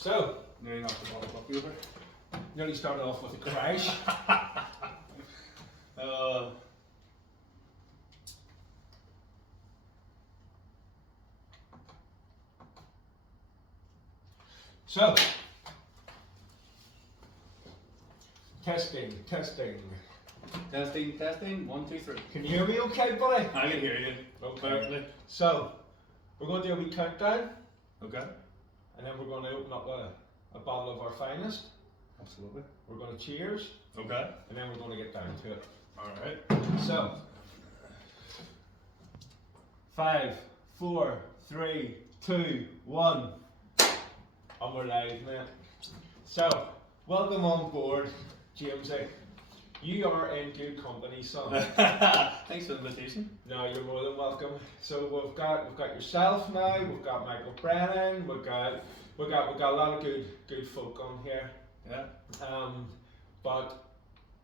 So, Nearly knocked the bottle of coffee over. nearly started off with a crash. So, testing. Testing. 1, 2, 3. Can you hear me okay, buddy? I can hear you. Okay. So, we're going to do a wee countdown, Okay. and then we're going to open up a bottle of our finest. Absolutely. We're going to cheers, Okay. and then we're going to get down to it. Alright. So, 5, 4, 3, 2, 1. And we're live, mate. So, welcome on board, Jamesy. You are in good company, son. Thanks for the invitation. No, you're more than welcome. So we've got yourself now. We've got Michael Brennan. We've got a lot of good folk on here. Yeah. But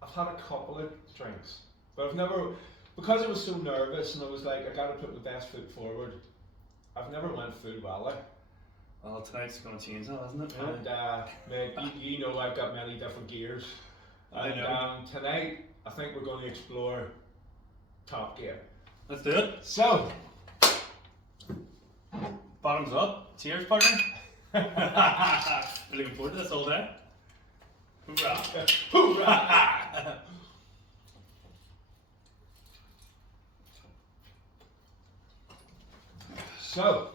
I've had a couple of drinks, but I've never, because I was so nervous and I was like, I got to put my best foot forward. I've never went full valley. Well, tonight's going to change that, isn't it? And mate, you know I've got many different gears. I And know. tonight, I think we're going to explore top gear. Let's do it. So, Bottoms up. Cheers, partner. We're looking forward to this all day. Hoorah. hoorah! So,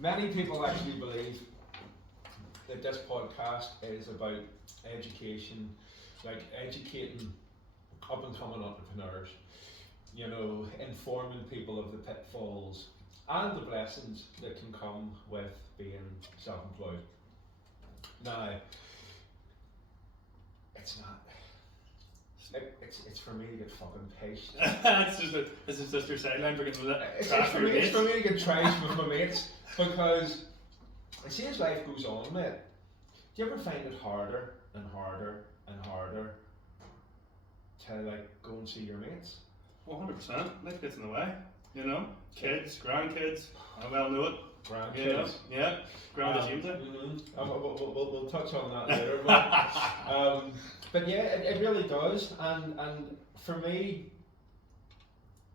many people actually believe that this podcast is about education, like educating up and coming entrepreneurs, you know, informing people of the pitfalls and the blessings that can come with being self-employed. Now, it's not. It's for me to get fucking pissed. This is just your sideline for getting that. It's for me to get trashed with my mates, because I see as life goes on, mate. Do you ever find it harder and harder and harder to like go and see your mates? 100%. Life gets in the way. You know, kids, grandkids. I well know it. Grandkids. You know? Yeah. Grand as you say. We'll touch on that later. But yeah, it really does. And for me,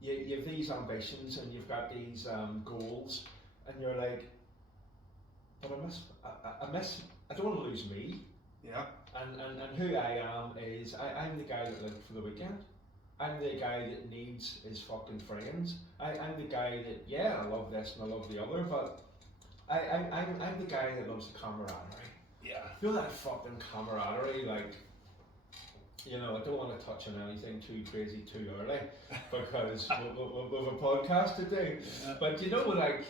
you have these ambitions and you've got these goals, and you're like, but I don't want to lose me. Yeah. And who I am is I'm the guy that lives for the weekend. I'm the guy that needs his fucking friends. I'm the guy that, yeah, I love this and I love the other, but I'm the guy that loves the camaraderie. Yeah. Feel that fucking camaraderie, like, you know, I don't want to touch on anything too crazy too early because we have a podcast to do. Yeah. But you know, like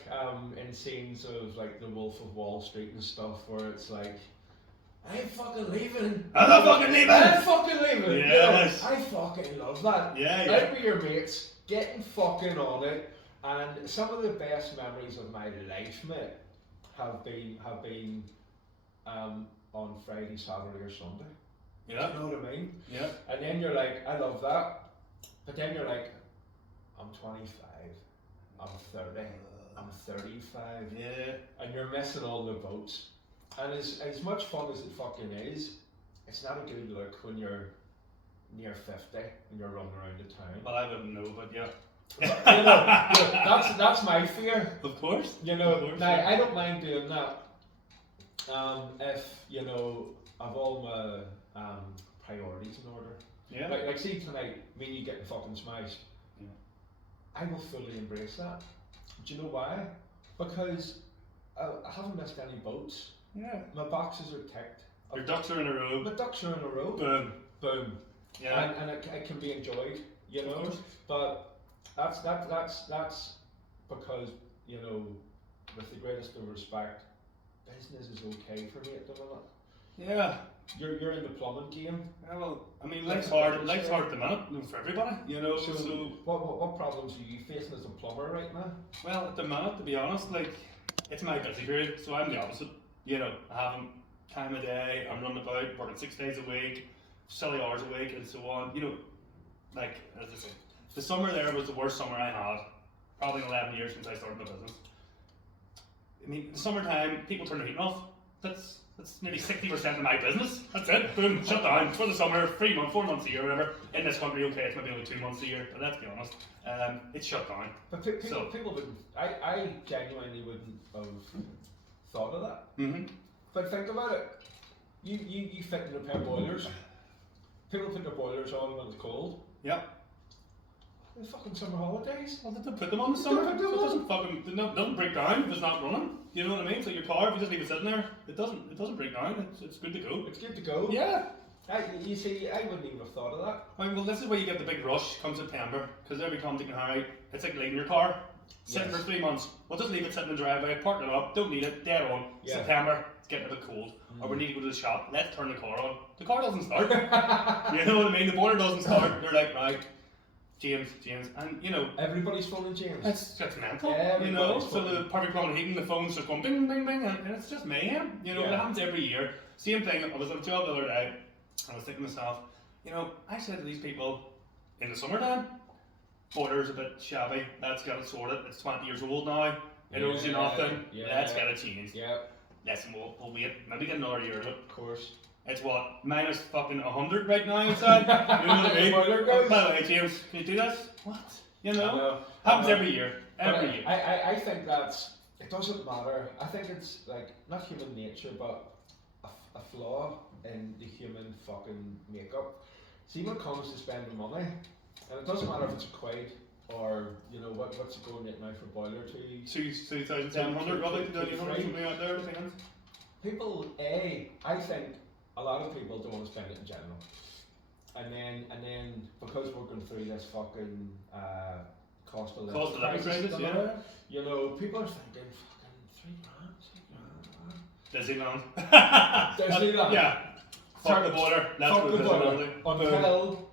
in scenes of like The Wolf of Wall Street and stuff, where it's like, I ain't fucking leaving. I'm not fucking leaving. I ain't fucking leaving. Yes. You know, I fucking love that. Yeah. Out with your mates, getting fucking on it, and some of the best memories of my life, mate, have been on Friday, Saturday, or Sunday. Yeah. You know what I mean? Yeah. And then you're like, I love that, but then you're like, I'm 25, I'm 30, I'm 35, Yeah. and you're missing all the boats. And as much fun as it fucking is, it's not a good look when you're near 50 and you're running around the town. Well, I wouldn't know, but yeah. You know, that's my fear. Of course. You know, Of course, now yeah. I don't mind doing that. If you know, I've all my priorities in order. Yeah. Like see tonight, me and you getting fucking smashed. Yeah. I will fully embrace that. Do you know why? Because I haven't missed any boats. Yeah. My boxes are ticked. Your ducks are in a row. My ducks are in a row. Boom. Boom. Yeah. And it can be enjoyed, you Of know. course. But that's because, you know, with the greatest of respect, business is okay for me at the minute. Yeah. You're in the plumbing game. Yeah, well, I mean, life's hard. Life's hard at the minute for everybody. You know. So, So what problems are you facing as a plumber right now? well, at the minute, to be honest, like it's my busy period, so I'm the opposite. You know, I haven't time of day. I'm running about, working 6 days a week, silly hours a week, and so on. You know, like as I say, the summer there was the worst summer I had, probably in 11 years since I started my business. I mean, in the summertime, people turn the heating off. That's nearly 60% of my business. That's it. Boom, shut down. For the summer, 3 months, 4 months a year, whatever. In this country, okay, it's maybe only 2 months a year, but let's be honest, it's shut down. But people wouldn't. I genuinely wouldn't have thought of that. Mm-hmm. But think about it. You fit and repair boilers. People put their boilers on when it's cold. Yeah. The fucking summer holidays. Well, they put them on the summer. So it doesn't break down if it's not running. You know what I mean? So your car, if you just leave it sitting there, it doesn't break down. It's good to go. It's good to go. Yeah. You see, I wouldn't even have thought of that. I mean, well, this is where you get the big rush come September, because every time you can hurry, it's like leaving your car sitting for 3 months. We'll just leave it sitting in the driveway, park it up, don't need it, dead on. Yeah. September, it's getting a bit cold, or we need to go to the shop. Let's turn the car on. The car doesn't start. You know what I mean? The boiler doesn't start. They're like, right. James, and you know, everybody's phoning James. It's mental, everybody's you know. So the perfect plumber heating, the phone's just going bing, bing, bing, and it's just mayhem. You know, it happens every year. Same thing. I was on a job the other day. I was thinking to myself, you know, I said to these people in the summertime, boiler's a bit shabby. Let's get it sorted. It's 20 years old now. It owes you nothing. Let's get it changed. Yeah. Listen, we'll wait. Maybe get another year of it. Of course. It's what, minus fucking 100 right now inside? You know what I mean? Oh, by the way, James, can you do this? What? You know? Happens every year. Every year. I think it doesn't matter. I think it's like, not human nature, but a flaw in the human fucking makeup. See, when it comes to spending money, and it doesn't matter if it's a quid or, you know, what's it going at now for boiler to 2,700, probably, 2,800, something out there, depends. People, I think a lot of people don't want to spend it in general, and then because we're going through this fucking cost of living crisis, you know, people are thinking fucking £3 Disneyland. Yeah. Fuck the boiler. Fuck the boiler until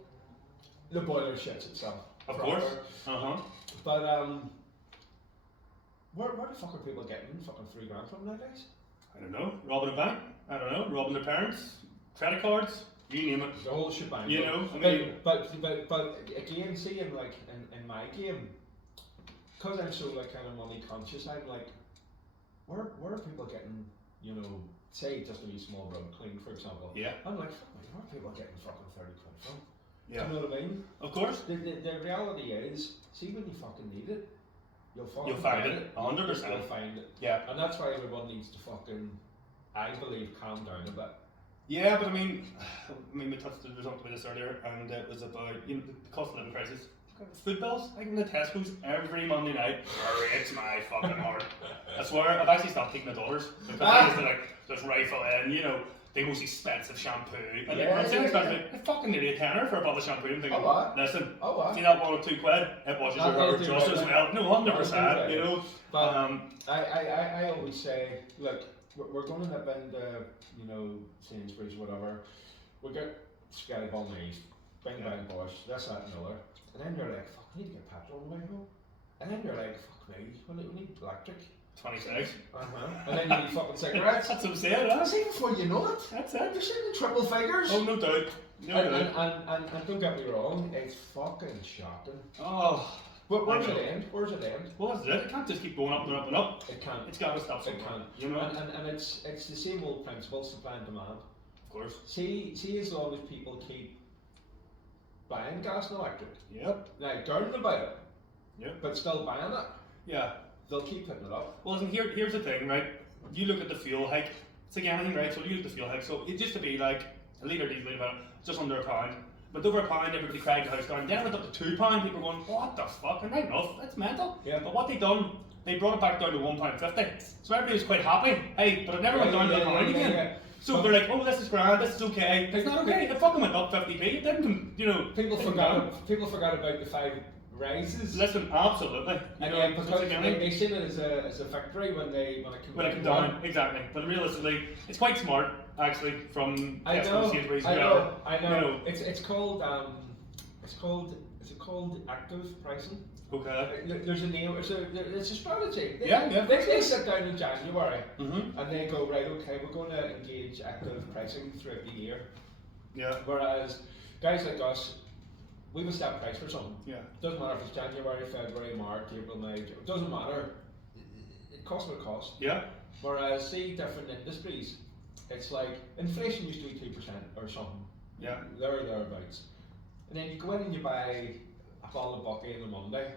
the boiler shits itself. Of course. But where the fuck are people getting fucking £3 from nowadays? I don't know. Robbing a bank. I don't know. Robbing their parents. Credit cards. You name it. The whole shebang. You know. I mean, but again, seeing like in my game, because I'm so like kind of money conscious, I'm like, where are people getting, you know, say just a wee small road clean, for example. Yeah. I'm like, where are people getting fucking 30 quid from? Yeah. You know what I mean? Of course. The reality is, see, when you fucking need it, you'll find it. 100%. You'll find it. Yeah. And that's why everyone needs to fucking, I believe, calm down a bit. Yeah, but I mean, we talked about this earlier, and it was about, you know, the cost of living crisis. Food bills, I can go to Tesco's every Monday night. It's my fucking heart. I swear, I've actually stopped taking the dollars because I used to like just rifle in, you know, the most expensive shampoo. And it's inexpensive. It's fucking nearly a tenner for a bottle of shampoo. I'm thinking, listen, see that 1 or 2 quid? It washes your hair just as well. No, 100%. You know. But I always say, look, we're going to nip into, you know, Sainsbury's, whatever. We get spaghetti bolognese, bing bang bosh, this, that, and the other. And then you're like, fuck, we need to get petrol on the way home. And then you're like, fuck me, we need electric. 26. And then you need fucking cigarettes. That's what I'm saying, That's even before you know it. That's it. You're sitting in triple figures. Oh, no doubt. And don't get me wrong, it's fucking shocking. Oh. But where's it end? Where's it end? Well, that's it. It can't just keep going up and up and up. It can't. It's got to stop somewhere. It can't. You know? And it's the same old principle, supply and demand. Of course. See, as long as people keep buying gas and electric. Yep. Now, down about it. Yep. But still buying it. Yeah. They'll keep putting it up. Well, listen, here's the thing, right? You look at the fuel hike. It's like anything, right? So you look at the fuel hike. So it used to be like a litre diesel, about just under £1. But over £1, everybody cried the house down. Then it went up to £2. People were going, what the fuck? And right enough, that's mental. Yeah. But what they done, they brought it back down to £1.50. So everybody was quite happy. Hey, but it never went down to £1 again. Yeah. So they're like, oh, this is grand, this is okay. It's not okay. It fucking went up 50p. It didn't, you know. People forgot about the 5 rises. Listen, absolutely. And yeah, because they seen it as a victory when it came down. Exactly. But realistically, it's quite smart actually from Sainsbury's. I know. You know. It's called is it called active pricing? Okay. There's a name. It's a strategy. They sit down in January and they go, right, okay, we're going to engage active pricing throughout the year. Yeah. Whereas guys like us, we have a set price for something. Yeah. Doesn't matter if it's January, February, March, April, May. It doesn't matter. cost what it costs. Yeah. Whereas, see, different industries, it's like inflation used to be 2% or something. Yeah. Thereabouts. And then you go in and you buy a bottle of Bucky on a Monday.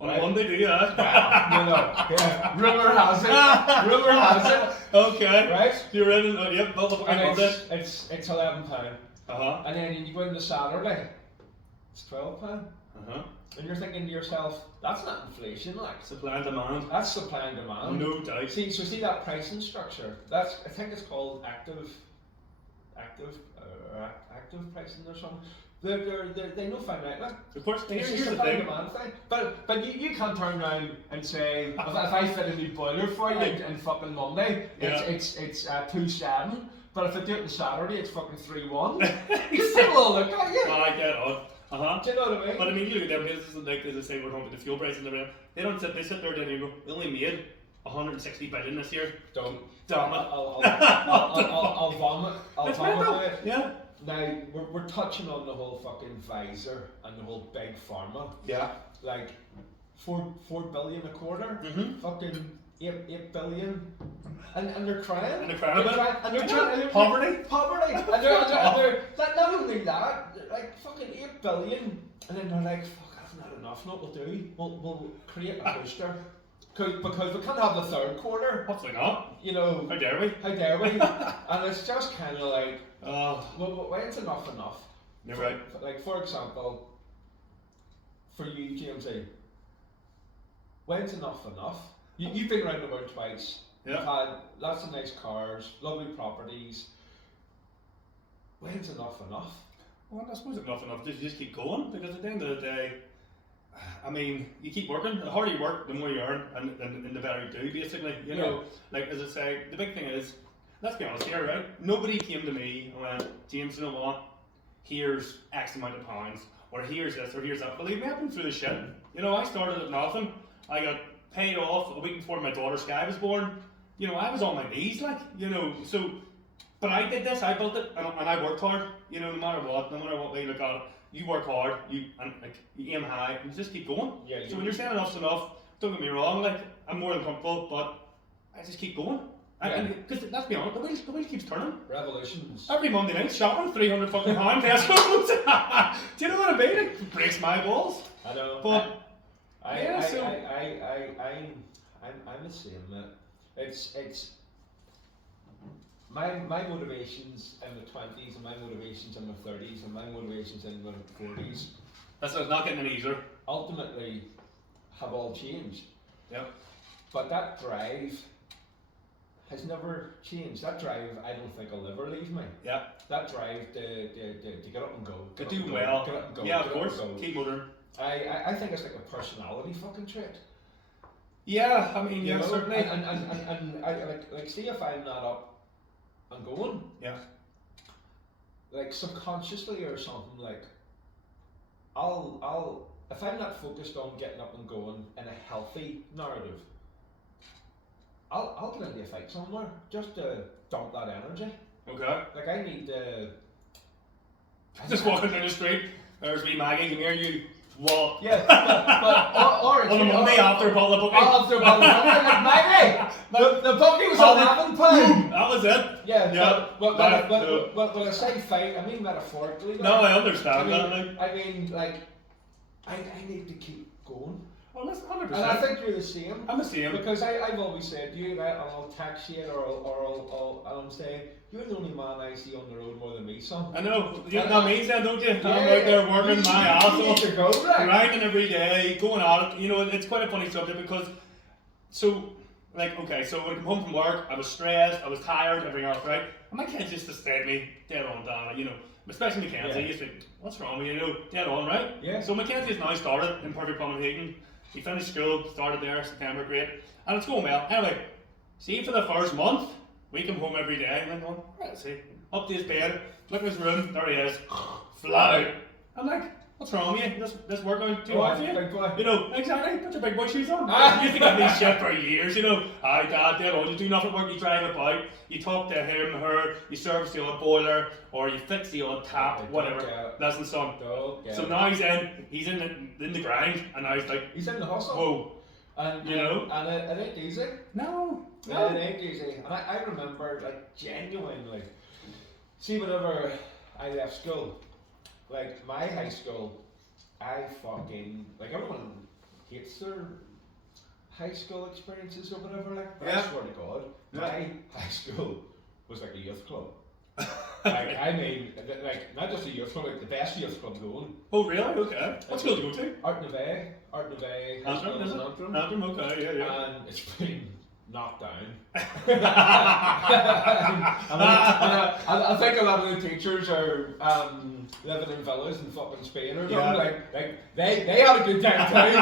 On a Monday, do you? Well, yeah. Rumour has it. Rumour has it. Okay. Right? You're in, yep, bottle of Bucky on And Monday. it's £11. Uh-huh. And then you go into Saturday, it's £12. Uh-huh. And you're thinking to yourself, that's not inflation, like. Supply and demand. That's supply and demand. No doubt. See that pricing structure. That's, I think it's called active pricing or something. They know financially. Of course, It's here's a the supply thing. and demand thing. But you can't turn around and say, if I fit a new boiler for you and fucking Monday, it's 2.7. But if I do it on Saturday, it's fucking 3.1. You still all look at you. I get on. Uh-huh. Do you know what I mean? But I mean, you look at them businesses, like as I say, we're talking about the fuel prices and everything. They sit there and go, they only made 160 billion this year. Don't. Damn it. I'll vomit. I'll vomit it. Yeah. Now, we're touching on the whole fucking Pfizer and the whole big pharma. Yeah. Like, 4 billion a quarter? Mm-hmm. Fucking 8 billion? And they're crying. And they're crying about it. And they're trying. Poverty. And they're not only that, like fucking 8 billion. And then they're like, fuck, that's not enough. No, we'll do. We'll create a booster. Because we can't have the third quarter. Hopefully not. You know. How dare we? And it's just kind of like, well, when's enough? You're right. Like, for example, for you, Jamesy, when's enough? You've been around the world twice. Yeah. You've had lots of nice cars, lovely properties. When's enough? Well, I suppose it's enough. Just keep going, because at the end of the day, I mean, you keep working. The harder you work, the more you earn, and the better you do, basically. You know, like as I say, the big thing is, let's be honest here, right? Nobody came to me and went, James, you know what? Here's X amount of pounds, or here's this, or here's that. Believe me, I've been through the shit. You know, I started at nothing. I got paid off a week before my daughter Sky was born. You know, I was on my knees, like, you know, so, but I did this, I built it, and I worked hard, you know, no matter what way you look at it, you work hard, you aim high, and you just keep going. Yeah, so when you're saying enough's enough, don't get me wrong, like, I'm more than comfortable, but I just keep going. Because let's be honest, the wheel keeps turning. Revolutions. Every Monday night shopping, 300 fucking pound Tesco's. Do you know what I mean? It breaks my balls. I know. But I'm the same. It's my motivations in the 20s and my motivations in the 30s and my motivations in the 40s. That's not getting any easier. Ultimately, have all changed. Yep. But that drive has never changed. That drive, I don't think will ever leave me. Yeah. That drive to get up and go. To do well. Get up and go. Yeah, of course. Keep motoring. I think it's like a personality fucking trait. Yeah, I mean, You know? certainly. And I like see if I'm not up and going. Yeah. Like subconsciously or something, like I'll if I'm not focused on getting up and going in a healthy narrative, I'll get into a fight somewhere just to dump that energy. Okay. Like I need to Just walking down the street, there's me Maggie, come here, you what? Yeah, but or on a Monday after a bottle of Bucky. After a bottle of Bucky, like Maggie, the Bucky was £11. That was it. Yeah. But when I say fight, I mean metaphorically. No, I understand that. I mean, like, I need to keep going. Well, that's 100%. And I think you're the same. I'm the same. Because I've always said to you, right, and I'll text you or I'll say, you're the only man I see on the road more than me, son. I know. You know what that means then, don't you? Yeah, I'm out there working my ass off, grinding every day, going at it. You know, it's quite a funny subject because, so when I come home from work, I was stressed, I was tired, everything else, right? And my kids used to stare at me dead on down, you know, especially Mackenzie. He used to think, what's wrong with you? You know, dead on, right? Yeah. So Mackenzie's now started in Perfect Plumbing Heating. He finished school, started there, September, great. And it's going well. Anyway, see, for the first month, we come home every day and I'm going, where is he? Up to his bed, look at his room, there he is, flat out. I'm like, what's wrong with you? This work out too hard for you? Big boy. You know, exactly, put your big boy shoes on. You used to get these shit for years, you know. Hi dad, dead on, you do nothing work, you drive about, you talk to him, her, you service the odd boiler, or you fix the odd tap, whatever. Listen, son. So now he's in the grind, and now he's like, he's in the hustle. whoa. And You know? and it ain't easy. No. It ain't easy. And I remember, like, genuinely, see, whenever I left school, like, my high school, I fucking, like, everyone hates their high school experiences or whatever, like, but I swear to God, my high school was like a youth club. Like, I mean, like, not just a youth club, like the best youth club going. Oh, really? Okay. What school do you go to? Art Nouveau High School Antrim, is in it? Antrim. Antrim, okay, yeah. And it's been knocked down. I think a lot of the teachers are living in villas in fucking Spain or something. Like they had a good time too.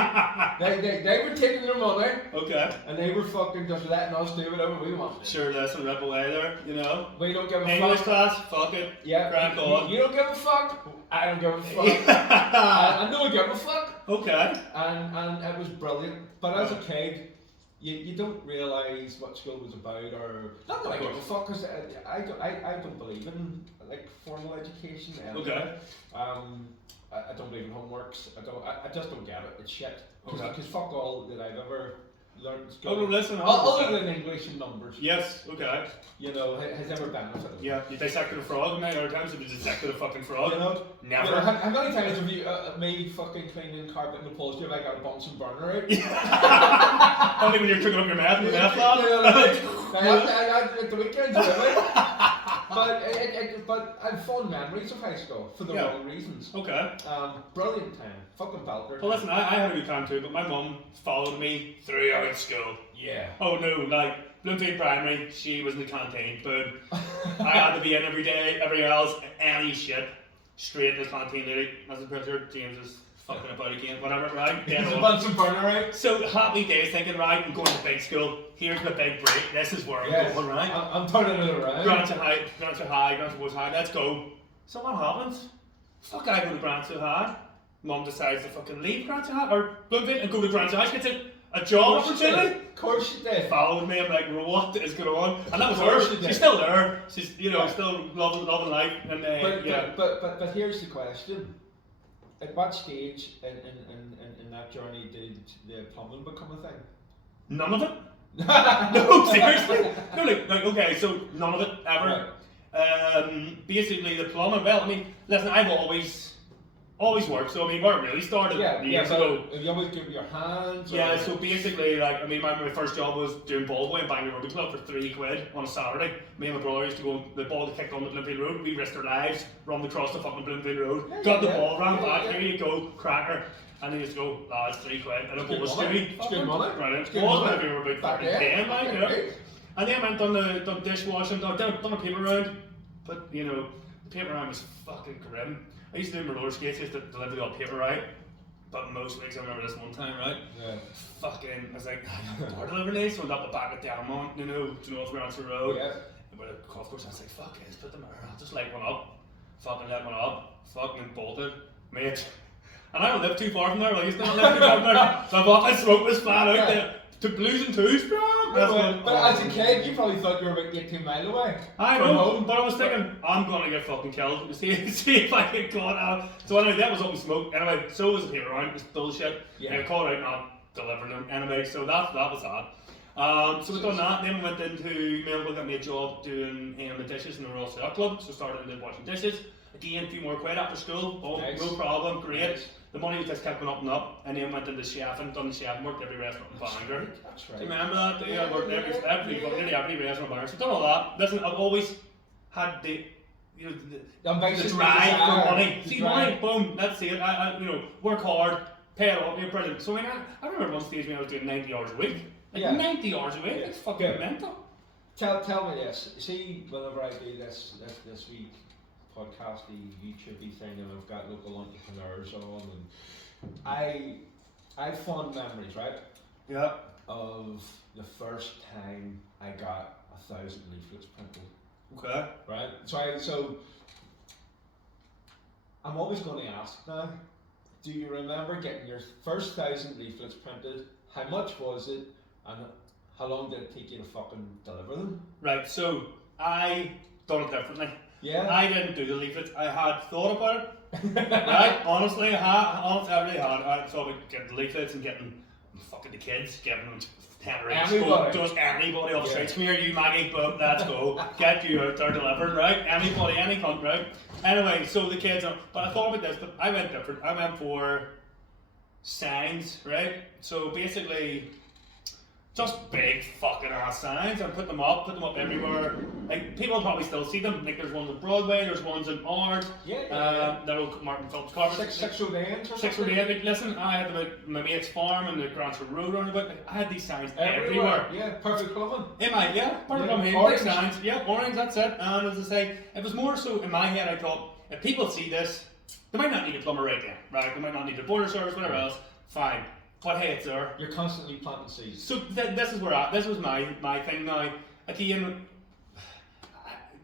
they were taking their money. Okay. And they were fucking just letting us do whatever we wanted. Sure, that's a rip away there, you know. We don't give a English fuck. class, fuck it. Yeah. Crack on. You don't give a fuck. I don't give a fuck. I don't give a fuck. Okay. And it was brilliant. But as a kid, you don't realise what school was about, or not that I give a fuck, because I don't believe in like formal education. Anyway. Okay. I don't believe in homeworks. I just don't get it. It's shit. Okay. Because fuck all that I've ever learned in school. Oh no, listen. Other than English and numbers. Yes. Okay. You know, has ever benefited. Yeah. You dissected a frog, and many other times you dissected a fucking frog. You know. Never. You know, how many times have you me fucking cleaning carpet and upholstery have I got a Bunsen burner out? Only when you're cooking up your meth in the meth lab. I at the weekends, really. But I've fond memories of high school for the wrong reasons. Okay. Brilliant time. Fucking Banter. Well, listen, I had a good time too, but my mum followed me throughout school. Yeah. Oh no, like Bloomfield Primary, she was in the canteen. Boom. I had to be in every day. Everywhere else, any shit, straight to the canteen lady. As a Pritchard, James is fucking about again, whatever, right? There's a bunch of burner, right? So happy days, thinking, right, I'm going to big school. Here's the big break. This is where I'm going, right? I'm turning it around. Grants are high, Grants Boys High. Let's go. So what happens? Fuck, I go to Grants High. Mum decides to fucking leave Grants High or Bloomfield and go to Grants High. She gets a job opportunity. Of course she did. Followed me. I'm like, what is going on? And that was her. She's still there. She's still loving life. And but here's the question. At what stage in that journey did the plumbing become a thing? None of it. No, seriously. No, like okay, so none of it ever. Right. Basically, the plumbing. Well, I mean, listen, I've always worked. So I mean, where it really started years ago. You always give your hands. Yeah. So basically, like I mean, my first job was doing ball boy in Bangor Rugby Club for £3 on a Saturday. Me and my brother used to go. The ball kicked on the Bloomfield Road. We risked our lives, run across the fucking Bloomfield Road, got the ball, ran back. Here you go, cracker. And they used to go, lads, £3 and a bowl of stewie. It's good money. Brilliant. Balls whenever you were about 10, like, you know. And then I went done dishwashing, done a paper round. But, you know, the paper round was fucking grim. I used to do my roller skates, I used to deliver the odd paper out. But most weeks, I remember this one time, right? Yeah. Fucking, I was like, I'm delivering these, so I went up the back of Delmont, you know, to North Granson Road. Yeah. And with a golf course, I was like, fuck it, put them there, I'll just light one up. Fucking lit one up, fucking bolted, mate. And I don't live too far from there, like, it's not live too far from there. So I bought my smoke was flat out there. To Blues and Twos, bro. But as a kid, you probably thought you were about 18 miles away. I know, but I was thinking, I'm gonna get fucking killed. See if I get caught out. So anyway, that was up in smoke. Anyway, so was the paper round, it was bullshit. Yeah. And I called out not delivering them. Anyway, so that was that. So we done that, then we went into, Melville got me a job doing the dishes in the Royal Yacht Club. So started doing washing dishes. Again, a few more quid after school. Oh, nice. No problem, great. Nice. The money just kept going up, and then went into chefing, done the chefing, worked every restaurant in Bangor. That's right. Do you remember that? Yeah, I worked nearly every restaurant in Bangor. So done all that. Listen, I've always had the drive for money. See, money, boom, let's see it. I work hard, pay it off, you're brilliant. So I mean, I remember one stage when I was doing 90 hours a week. 90 hours a week, it's fucking mental. Tell me this, see, whenever I do this week, podcast, the YouTube thing, and I've got local entrepreneurs on, and I have fond memories, right? Yeah. Of the first time I got 1,000 leaflets printed. Okay. Right. So I'm always going to ask now. Do you remember getting your first 1,000 leaflets printed? How much was it, and how long did it take you to fucking deliver them? Right. So I done it differently. Yeah. I didn't do the leaflets. I had thought about it. Right? Honestly, I really had. I thought about getting the leaflets and getting fucking the kids, giving them 10 or 8 Anybody. just anybody off the streets. Come here, you Maggie, boom, let's go. Get you out there delivered, right? Anybody, any cunt, right? Anyway, so the kids are, but I thought about this, but I went different. I went for signs, right? So basically, just big fucking ass signs and put them up everywhere. Like, people probably still see them. Like, there's ones on Broadway, there's ones in Art. That'll Martin Phillips Carver. 6 Road End. 6 Road End. Like, listen, I had them at my mate's farm and the Gransford Road roundabout. Like, I had these signs everywhere. Yeah, perfect plumbing. Perfect plumbing. Orange. Big signs. Yeah, orange, that's it. And as I say, it was more so in my head, I thought, if people see this, they might not need a plumber right then, right? They might not need a boiler service, whatever else. Fine. But hey, it's there. You're constantly planting seeds. So this is where this was my thing now. Again,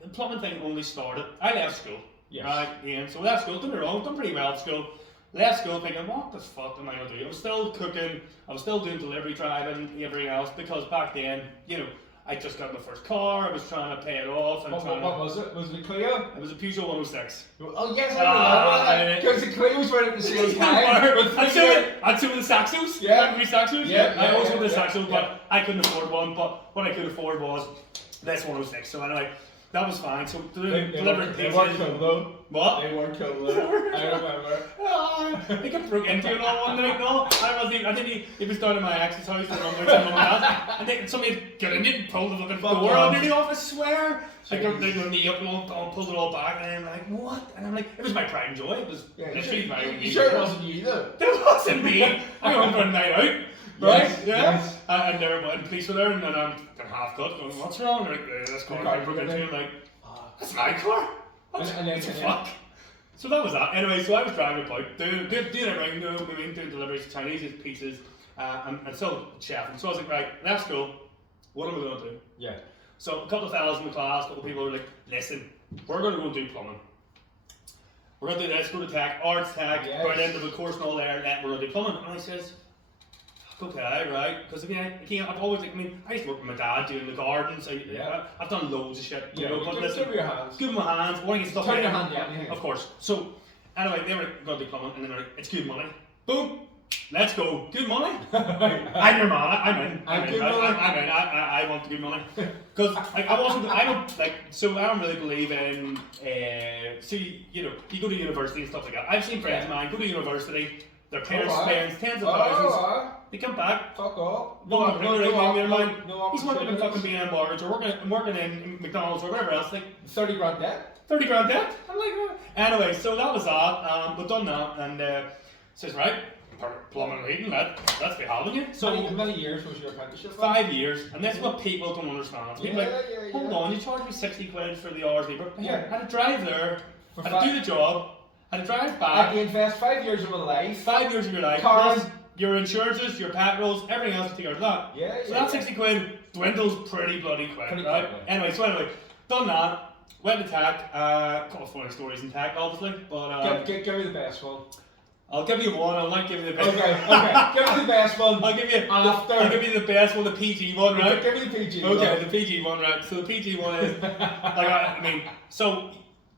the plumbing thing only started. I left school. Yes. Right, Ian. So left school, done pretty well at school. Left school thinking, what the fuck am I gonna do? I was still cooking, I was still doing delivery driving, everything else, because back then, you know, I just got my first car, I was trying to pay it off. What was it? Was it a Clio? It was a Peugeot 106. Oh yes, I remember that. Because the Clios were at the same time. I'd two of the Saxos. Yeah. Remember Saxos? Yeah. I always wanted a Saxo, but I couldn't afford one. But what I could afford was this 106. So anyway, that was fine. So delivering pizzas. They weren't cool though. What? They weren't cool though. I remember. I think I broke into it all one night. No, I think he was down in my ex's house for one night. And then somebody got in it and pulled the fucking door under the office. Swear. Like they got me up and pulled it all back, and I'm like, what? And I'm like, it was my pride and joy. It was literally my own. You sure it wasn't you though? It wasn't me. I went for a night out. Right? Yes, yeah. yes. And they were and police were there, and then I'm half cut, going, what's wrong? And they're like, this car I broke into. I'm like, that's my car. What the fuck? So that was that. Anyway, so I was driving about, doing everything, doing deliveries, Chinese pizzas, and still chefing. So I was like, right, left school, what am I going to do? Yeah. So a couple of fellas in the class, a couple of people were like, listen, we're going to go and do plumbing. We're going to do this, go to tech, arts tech, right into the course and all there, and we're going to do plumbing. And I says, okay, right, because again, I've always, I used to work with my dad doing the gardens. I've done loads of shit. You know, but listen, give your hands. Give them my hands. Want to get stuff. Turn your hand, yeah. Of course. So anyway, they were going to do plumbing, and then they're like, it's good money. Boom. Let's go. Good money. I'm your man. I'm in. I want the good money because I don't really believe in. You know, you go to university and stuff like that. I've seen friends of mine go to university. Their parents spend tens of thousands. They come back. Fuck off. He's working in fucking B&M Mortgage or working in McDonald's or whatever else. Like 30 grand debt. 30 grand debt. I'm like, oh. Anyway, so that was that. We've done that, and says right, plumbing and heating. Let's be having you. So how many years was your apprenticeship? 5 years, and that's what people don't understand. People hold on, you charge me 60 quid for the hours labor. I had to drive there. I had to do the job. I had to drive back. I had to invest 5 years of my life. 5 years of your life. Cars, your insurances, your petrols, everything else to take out of that. So that 60 quid dwindles pretty bloody quick, right? Anyway, done that. Went to tech. A couple of funny stories in tech, obviously. But give me the best one. I'll give you one. I'll not give you the best. Okay. Give me the best one. I'll give you the best one, the PG one, right? Give me the PG one. Okay, the PG one, right? So the PG one is so.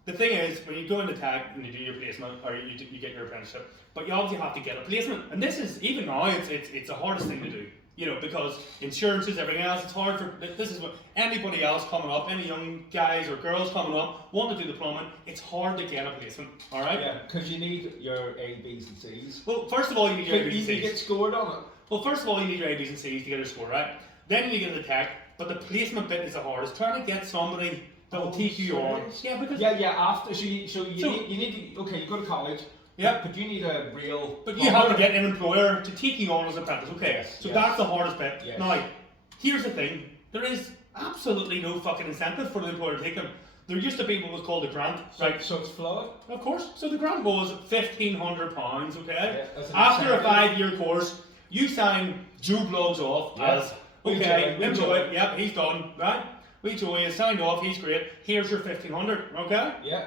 The thing is, when you go into tech and you do your placement, or you get your apprenticeship, but you obviously have to get a placement. And this is, even now, it's the hardest thing to do. You know, because insurances, everything else, it's hard for, this is what, anybody else coming up, any young guys or girls coming up, want to do the plumbing, it's hard to get a placement, alright? Yeah, because you need your A, B's and C's. Well, first of all, you need your A, B's and C's. You get scored on it. Well, first of all, you need your A, B's and C's to get your score, right? Then you get into tech, but the placement bit is the hardest. Trying to get somebody that will teach you on. Yeah, because after you need to, okay, you go to college. Yeah, but you need a real. But you have to get an employer to take you on as an apprentice. Okay, so that's the hardest bit. Yes. Now, here's the thing: there is absolutely no fucking incentive for the employer to take them. There used to be what was called a grant, right? So it's flawed. Of course. So the grant was £1,500. Okay. Yeah, after a 5-year course, you sign Joe Blows off as okay, enjoy it. Yep, he's done. Right. We enjoy you. Signed off. He's great. Here's your 1,500. Okay. Yeah.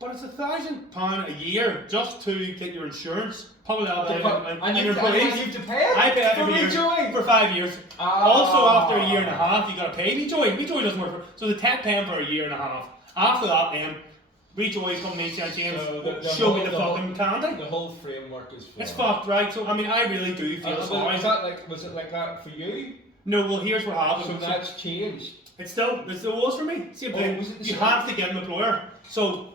But it's £1,000 a year just to get your insurance. Probably and your employees. You have to pay it. I pay it every year for 5 years. Also, after a year and a half, you got to pay. We join doesn't work for. So the tech paying for a year and a half. After that, then Reach always come to me saying, James, So the show me whole- the the whole- fucking candy. The whole framework is It's flawed. fucked, right? So, I mean, I really do feel sorry. Was it like that for you? No, well, here's what So happened. that's changed. It still was for me. Same Oh, thing. was it the You same? have to get an employer. So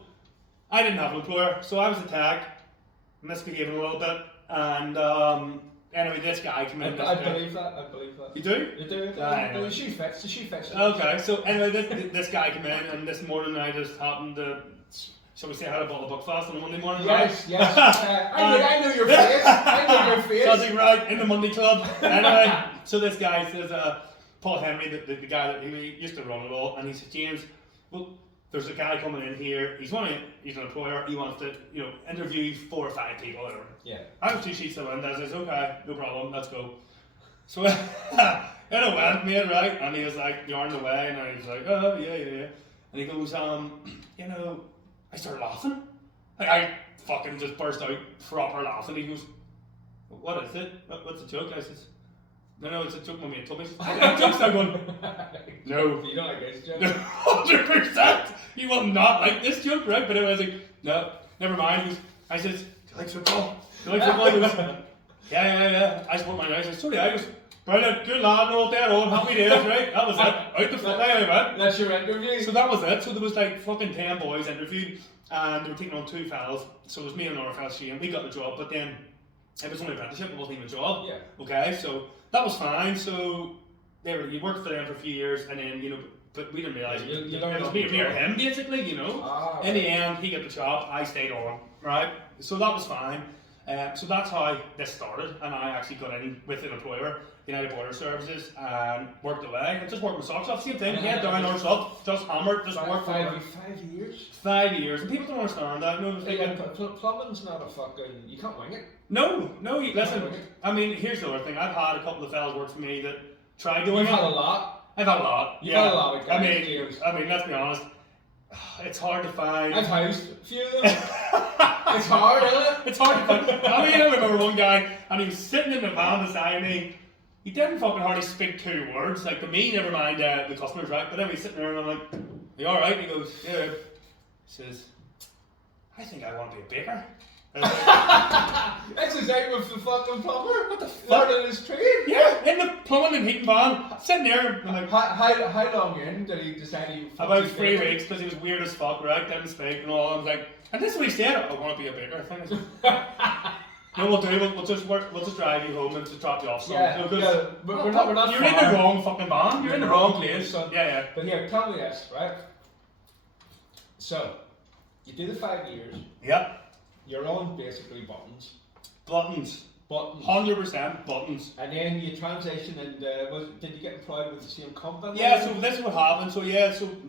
I didn't have an employer, so I was attacked, misbehaving a little bit, and anyway, this guy came in. I believe that. I believe that. You do? You do. Anyway. The shoe fits. The shoe fits. Okay, so anyway, this guy came in, and this morning I just happened to, shall we say, I had a bottle of Buckfast on a Monday morning. Yes, yes. I know your face. I know your face. Something right in the Monday club. Anyway, so this guy says, Paul Henry, the guy that he used to run it all, and he says, James, well, there's a guy coming in here. He's an employer. He wants to, interview 4 or 5 people. Or whatever. Yeah. I have 2 sheets of wind. I says, okay, no problem, let's go. So in I went, mate, right? And he was like, yarning away, and I was like, oh, yeah. And he goes, I started laughing. I fucking just burst out proper laughing. He goes, what is it? What's the joke? I says, no, it's a joke my mate told me. He says, I joke's not going, no. You don't like this joke? 100%. You will not like this joke, right? But anyway, I was like, no, never mind. He goes, I says, do you like football? Do you like football? He goes, yeah. I support my eyes. I said, sorry, I was brilliant, good lad, we're all dead on, happy days, right? That was it. Out the foot, I went. That's your interview? So that was it. So there was like fucking 10 boys interviewed, and they were taking on 2 fellas. So it was me and another fella, Shane. We got the job, but then it was only apprenticeship, it wasn't even a job. Yeah. Okay, so that was fine. So you worked for them for a few years, and then, but we didn't realise You it learned was on me the or job. him, basically, Ah, In the end, he got the job, I stayed on, right? So that was fine. So that's how this started, and I actually got in with an employer, United Border Services, and worked away. I just worked my socks off, same thing, head down, arse up, just hammered, just worked for 5 years? 5 years, and people don't understand that. No, Plumbing's not a fucking. You can't wing it. no, listen, I mean, here's the other thing. I've had a couple of fellas work for me that tried doing You've it. had a lot. I've had a lot. You've Yeah. had a lot of guys, James. I mean, let's be honest. It's hard to find. I've housed a few of them. It's hard, isn't it? It's hard to find. I mean, I remember one guy, and he was sitting in the van beside me. He didn't fucking hardly speak 2 words. Like, to me, never mind the customers, right? But then he's sitting there, and I'm like, "Are you alright?" He goes, "Yeah." He says, "I think I want to be a baker." I was like, That's his aim with the fucking plumber. What the fuck? Learning his trade. yeah, in the plumbing and heating van, sitting there. I'm like, How long in did he decide he about 3 weeks, because he was weird as fuck, right? Didn't speak and all. I was like, and this is what he said. I want to be a baker. I think. No, we'll do. We'll just drive you home and just drop you off. Yeah, but we're not. You're in the wrong fucking van. You're in the wrong place. son. Yeah. But here, tell me this, right? So, you do the 5 years. Yep. You're on basically buttons. Buttons. 100% buttons. And then you transition and did you get employed with the same company? Yeah, so this is what happened. So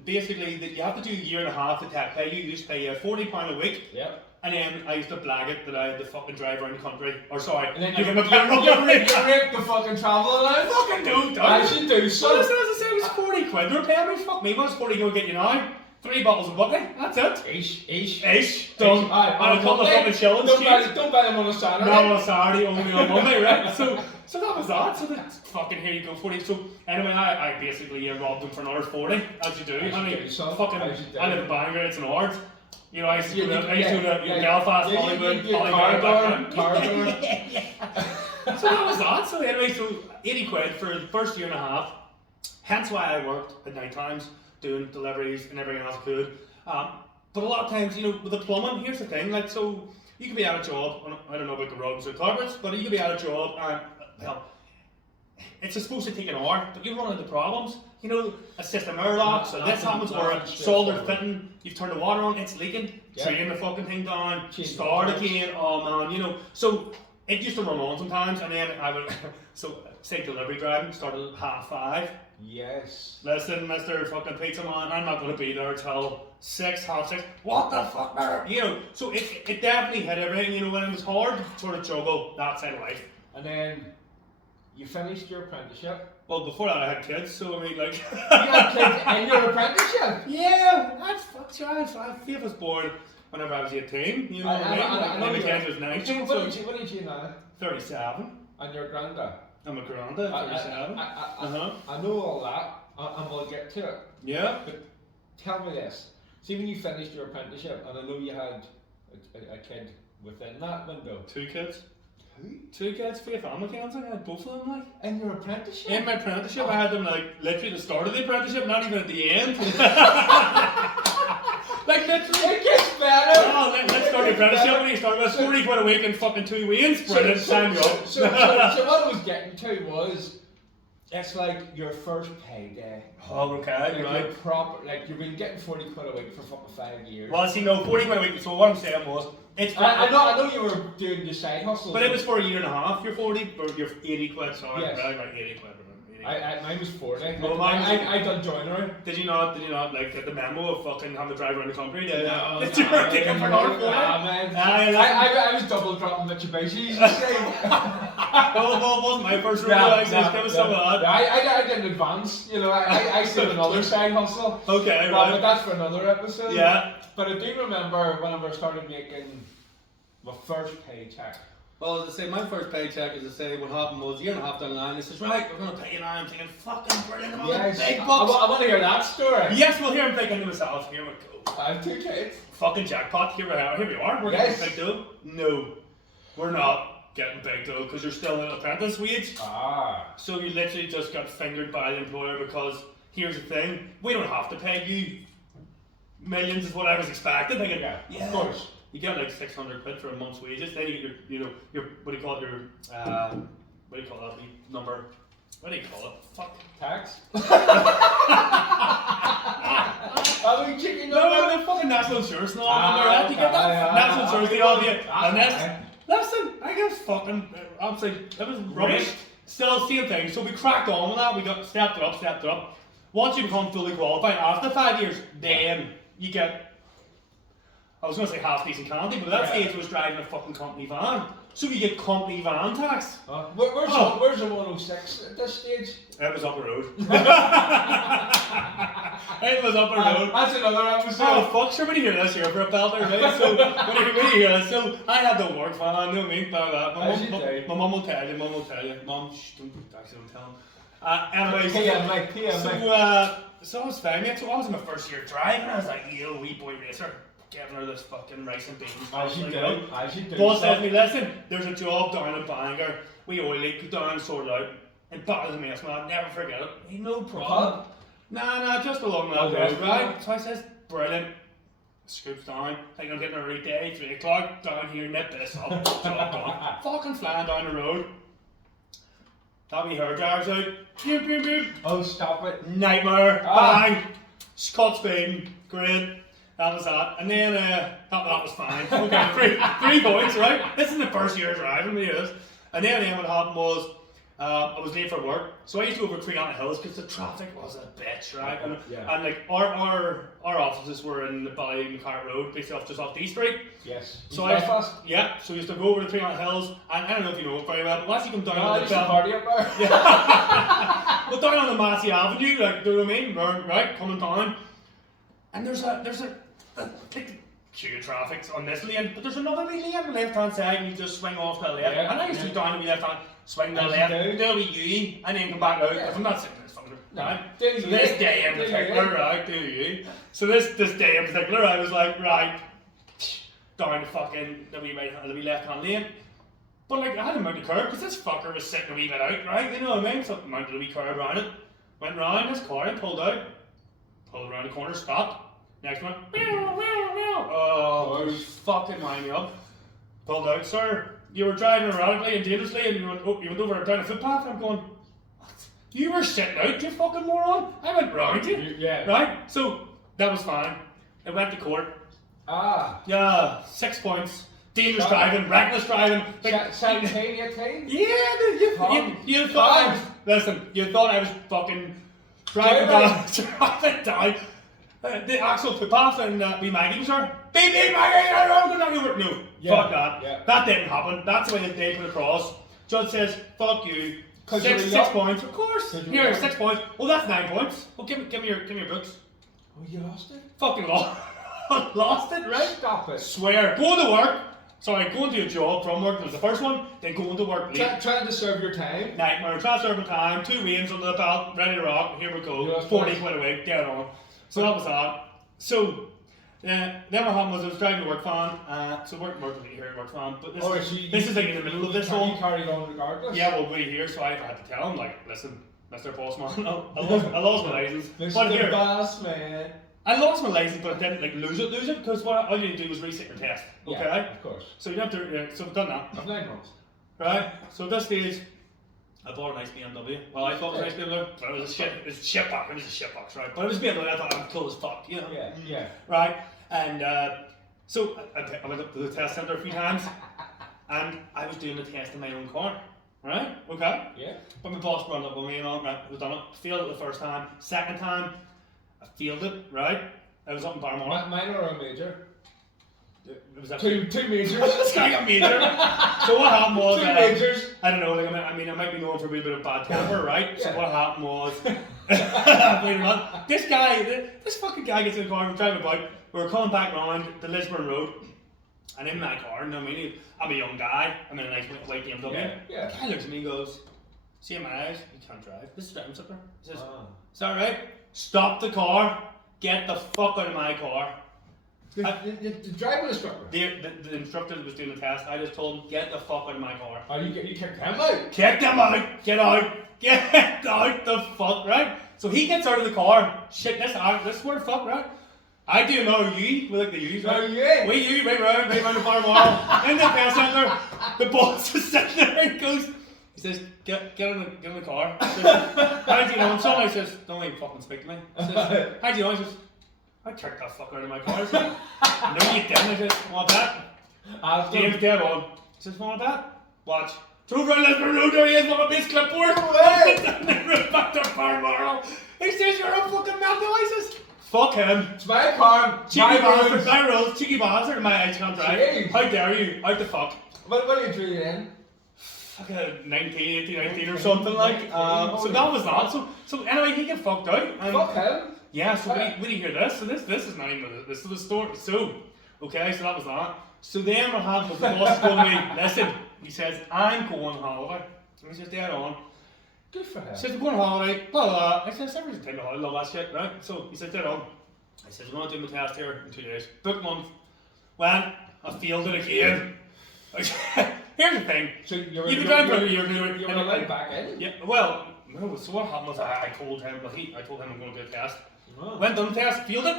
basically you have to do a year and a half to tech pay. You used to pay £40 a week. Yep. And then I used to blag it that I had to fucking drive around the country. Or sorry, And then I you get my payroll. you rip the fucking travel allowance. Fucking do, As you do, So son. as I said, it was 40 quid. They were paying me. Fuck me. What's 40 going to get you now? 3 bottles of bucky. That's it. Ish. Done. And a couple of fucking shillings. Don't buy them on a Saturday. Not on a Saturday, only on Monday, right? So that was that. So that's fucking here you go, 40. So anyway, I basically robbed them for another 40, as you do. As you I do, mean, son. fucking, As you do. I live in Bangor, it's an art. I used to go to Yeah. Belfast, Hollywood, car door. So that was that. So anyway, so 80 quid for the first year and a half. Hence why I worked at night times, doing deliveries and everything else I could. But a lot of times, with the plumbing, here's the thing, like, so you could be out of job, I don't know about the rugs or carpets, but you could be out of job and, well, it's supposed to take an hour, but you run into problems. A system airlock, so this happens, or a solder fitting, you've turned the water on, it's leaking, drain the fucking thing down, start again, oh man, so it used to run on sometimes, and then I would, so say delivery driving, started at 5:30. Yes. Listen, Mr. fucking Pizza Man, I'm not going to be there till 6, half 6. What the fuck, man? So it definitely hit everything, when it was hard to sort of juggle that side of life. And then you finished your apprenticeship. Well, before that I had kids, so I mean, like... You had kids in your apprenticeship? Yeah, that's fucked, I was born whenever I was 18, you know what I mean? And the kids was 19, What did you now? 37. And your granddad? I'm a granda, 37. I know all that, and we'll get to it. Yeah. But tell me this. See, when you finished your apprenticeship, and I know you had a kid within that window. 2 kids. Who? 2 kids, 3 family kids. I had both of them, like. In your apprenticeship? In my apprenticeship, I had them, like, literally at the start of the apprenticeship, not even at the end. Like, literally. It gets better! Oh, let's start the apprenticeship when you start with 40 quid a week and fucking 2 weeks. Brilliant, sign me up. So what I was getting to was, it's like your first payday. Oh, okay, Like, right. you're proper, like, you've been getting 40 quid a week for fucking 5 years. Well, see, no, 40 quid a week, so what I'm saying was, it's I know you were doing your side hustle. but it was for a year and a half, you're 40, or you're 80 quid, sorry, Yes. right, 80 quid. Mine was 40. Well, mine was- I done joinery. Did you not, like, get the memo of fucking having to drive around the country? Did No, you were kicking for hard for man. it? I was double dropping Mitsubishis, you say. Well, it wasn't my first rodeo, I just give us some of that. I didn't advance, you know, I still have another side hustle. Okay, But right. that's for another episode. Yeah. But I do remember when I started making my first paycheck. Well, as I say, my first paycheck, as I say, what happened was a year and a half down the line, they says, right, we're going to pay you now. I'm thinking, fucking brilliant, I'm on Yes, big I bucks. want to hear that story. Yes, well, here I'm thinking to myself, here we go. I have 2 kids. Fucking jackpot, here we are, we're Yes. getting big dough. No, we're not getting big dough, because you're still an apprentice wage. Ah. So you literally just got fingered by the employer, because here's the thing, we don't have to pay you millions is what I was expecting. Thinking, Yeah, of course. You get like 600 quid for a month's wages, then you get your what do you call it, what do you call that, the number, what do you call it, fuck. Tax? Are we chicken No, the fucking national insurance and all that. You get that national insurance, they all get, and that's, listen, I guess fucking, I'm saying, that was rubbish. Still, same thing, so we cracked on with that, we got stepped it up. Once you become fully qualified, after 5 years, then you get, I was going to say half decent candy, but at that stage I was driving a fucking company van. So you get company van tax. Where's the 106 at this stage? It was up the road. It was up the road. That's another episode. Oh fuck, sure, when you hear this here for a belter, right? So, when you hear this, so I had the work van, you know what I mean? My mum will tell you, Mum, shh, don't tell him. Anyways, so I was fine, mate. So I was in my first year driving, I was like, yo, wee boy racer. Giving her this fucking rice and beans. As you do. Boss says to me, listen, there's a job down in Banter. We oil leak, go down and sort it out. And that was a mess, man. I'll never forget it. Hey, no problem. Nah, just along that road, right? So I says, brilliant. Scoops down. Think I'm getting a early day, 3 o'clock, down here, nip this up. Job done. Fucking flying down the road. That wee hairdryer's out. Beep, beep, beep. Oh, stop it. Nightmare. Bang. Caught speeding. Great. That was that, and then that was fine. Okay, 3 points, right? This is the first year driving, me is. And then what happened was I was late for work, so I used to go over Creek on the Hills because the traffic was a bitch, right? And like our offices were in the Ballymacarrt Road, basically just off D Street. Yes. So so we used to go over the Creek on the Hills, and I don't know if you know it very well, but once you come down on the party up there. Well, down on the Massey Avenue, like, do you know what I mean? Right, coming down, and there's a queue of traffic's on this lane, but there's another wee lane on the left hand side, and you just swing off to the left. And I used to go down the wee left hand, swing to the left, do a wee U, and then come back out. If I'm not sitting in this fucking right? So this day in particular, right, do you? So this day in particular, I was like, right, down the fucking the wee left hand lane. But like, I had to mount the curb because this fucker was sitting a wee bit out, right? You know what I mean? So I mounted a wee curb around it, went round this car and pulled around the corner, stopped. Next one, oh, it was fucking winding me up. Pulled out, sir. You were driving erratically and dangerously, and you went over down a footpath. And I'm going, what? You were sitting out, you fucking moron. I went round you. Right? So that was fine. I went to court. Yeah, 6 points. Dangerous driving, reckless driving. 17, 18? Yeah, you thought you thought I was fucking driving down. The actual footpath and we Maggie, sir. Beep, Maggie, I don't know. No, fuck that. Yeah. That didn't happen. That's the way they put it across. Judge says, fuck you. 6 points, of course. Here, 6 points. Oh, that's 9 points. Well, give me your books. Oh, you lost it? Fucking lost it, right? Stop it. Swear. Going to work. Sorry, going to a job from work was the first one. Then going to work late. Trying to serve your time. Nightmare. Trying to serve my time. 2 wins under the belt. Ready to rock. Here we go. 40 quid a week. Dead on. So that was that. So Yeah, then what happened was I was driving to work van, so work here at work van, but this is like in the middle of this You all. carried on regardless. Yeah, well, we're here, so I had to tell him, like, listen, Mr. Bossman, I lost my license. But Mr. here, Boss Man. I lost my license, but I didn't like lose it, because all you need to do was reset your test. Okay? Yeah, of course. So you have to, so I've done that. I've 9 months. Right? So at this stage, I bought a nice BMW. Well, I thought it was a nice BMW, but it was a shit box. It was a shit box, right? But it was BMW. I thought I was cool as fuck, you know? Yeah. Right? And so I went up to the test centre a few times, and I was doing the test in my own car. Right? Okay? Yeah. But my boss brought it up with me and all, right? I've done it. Failed it the first time. Second time, I failed it, right? I was up in Barmore. Minor or major? It was Two majors. This guy got major. So what happened was, Two majors. I don't know, like I mean, I might be known for a bit of bad temper, right? Yeah. So what happened was, believe it or not, this fucking guy gets in the car and we're driving about. We were coming back round the Lisburn Road, and in my car, you know what I mean? I'm a young guy. I'm in a nice white BMW. Yeah. The guy looks at me and goes, "See in my eyes, you can't drive. This is driving instructor." He says, "Is that right? Stop the car. Get the fuck out of my car." The driving instructor. The instructor that was doing the test, I just told him, "Get the fuck out of my car." Oh, you kicked him out? Kick them out! Get out! Get out the fuck, right? So he gets out of the car. Shit, this word fuck, right? I do know you, we like the U's, right? Oh, yeah. We you, right round the bar mile. In the test centre, the boss is sitting there and goes, he says, get in the car. He says, "How do you know?" And somebody says, "Don't even fucking speak to me." He says, "How do you know?" He says, "I kicked that fucker out of my car." He says, "No, you didn't." I says, "Want that?" James dead on. He says, "Want that?" "Watch." Drove around Lisburn Road, there he is with a base clipboard. Back to Farnborough. He says, "You're a fucking mental." I says, "Fuck him. It's my car. Cheeky bastard, rules. my rules, cheeky bastard, my eyes can't drive. Jeez. How dare you? Out the fuck." What did you do then? Fucking 19 or something like. So that was that. So anyway, he get fucked out. And Fuck him. yeah, so we didn't hear this. So this is not even this is the story. So, okay, so that was that. So then what happened was the boss told me, "Listen," he says, "I'm going on holiday." And he says, "Dead on." Good for him. He says, "I'm going on holiday, blah blah blah." I says, "Everything's taking a holiday, love that shit, right?" So he says, "Dead on." I says, "I'm going to do my test here in 2 days. Book month." Well, I failed it again. Here's the thing. So You've been driving for a year, you were allowed back in? Yeah, well, no, so what happened was I told him, I told him I'm going to do a test. Oh. Went on the test, failed it,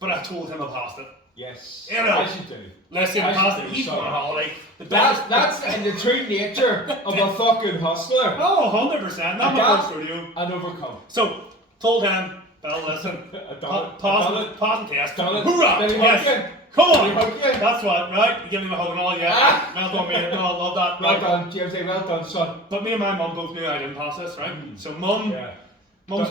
but I told him I passed it. Yes. You know. As you do. Listen, I passed it. He's going on holiday. That's in the true nature of a fucking hustler. Oh, 100%. Not my first rodeo. And overcome. So, told him, "Well, listen, pass the test. Done it. Hoorah! Did he Yes. hug you? Come Did on. he hug you? That's what, right? You give me a hug and all, yeah. Well done, mate. No, I love that. Well Right. done, James. Well done, son. But me and my mum both knew I didn't pass this, right? So mum's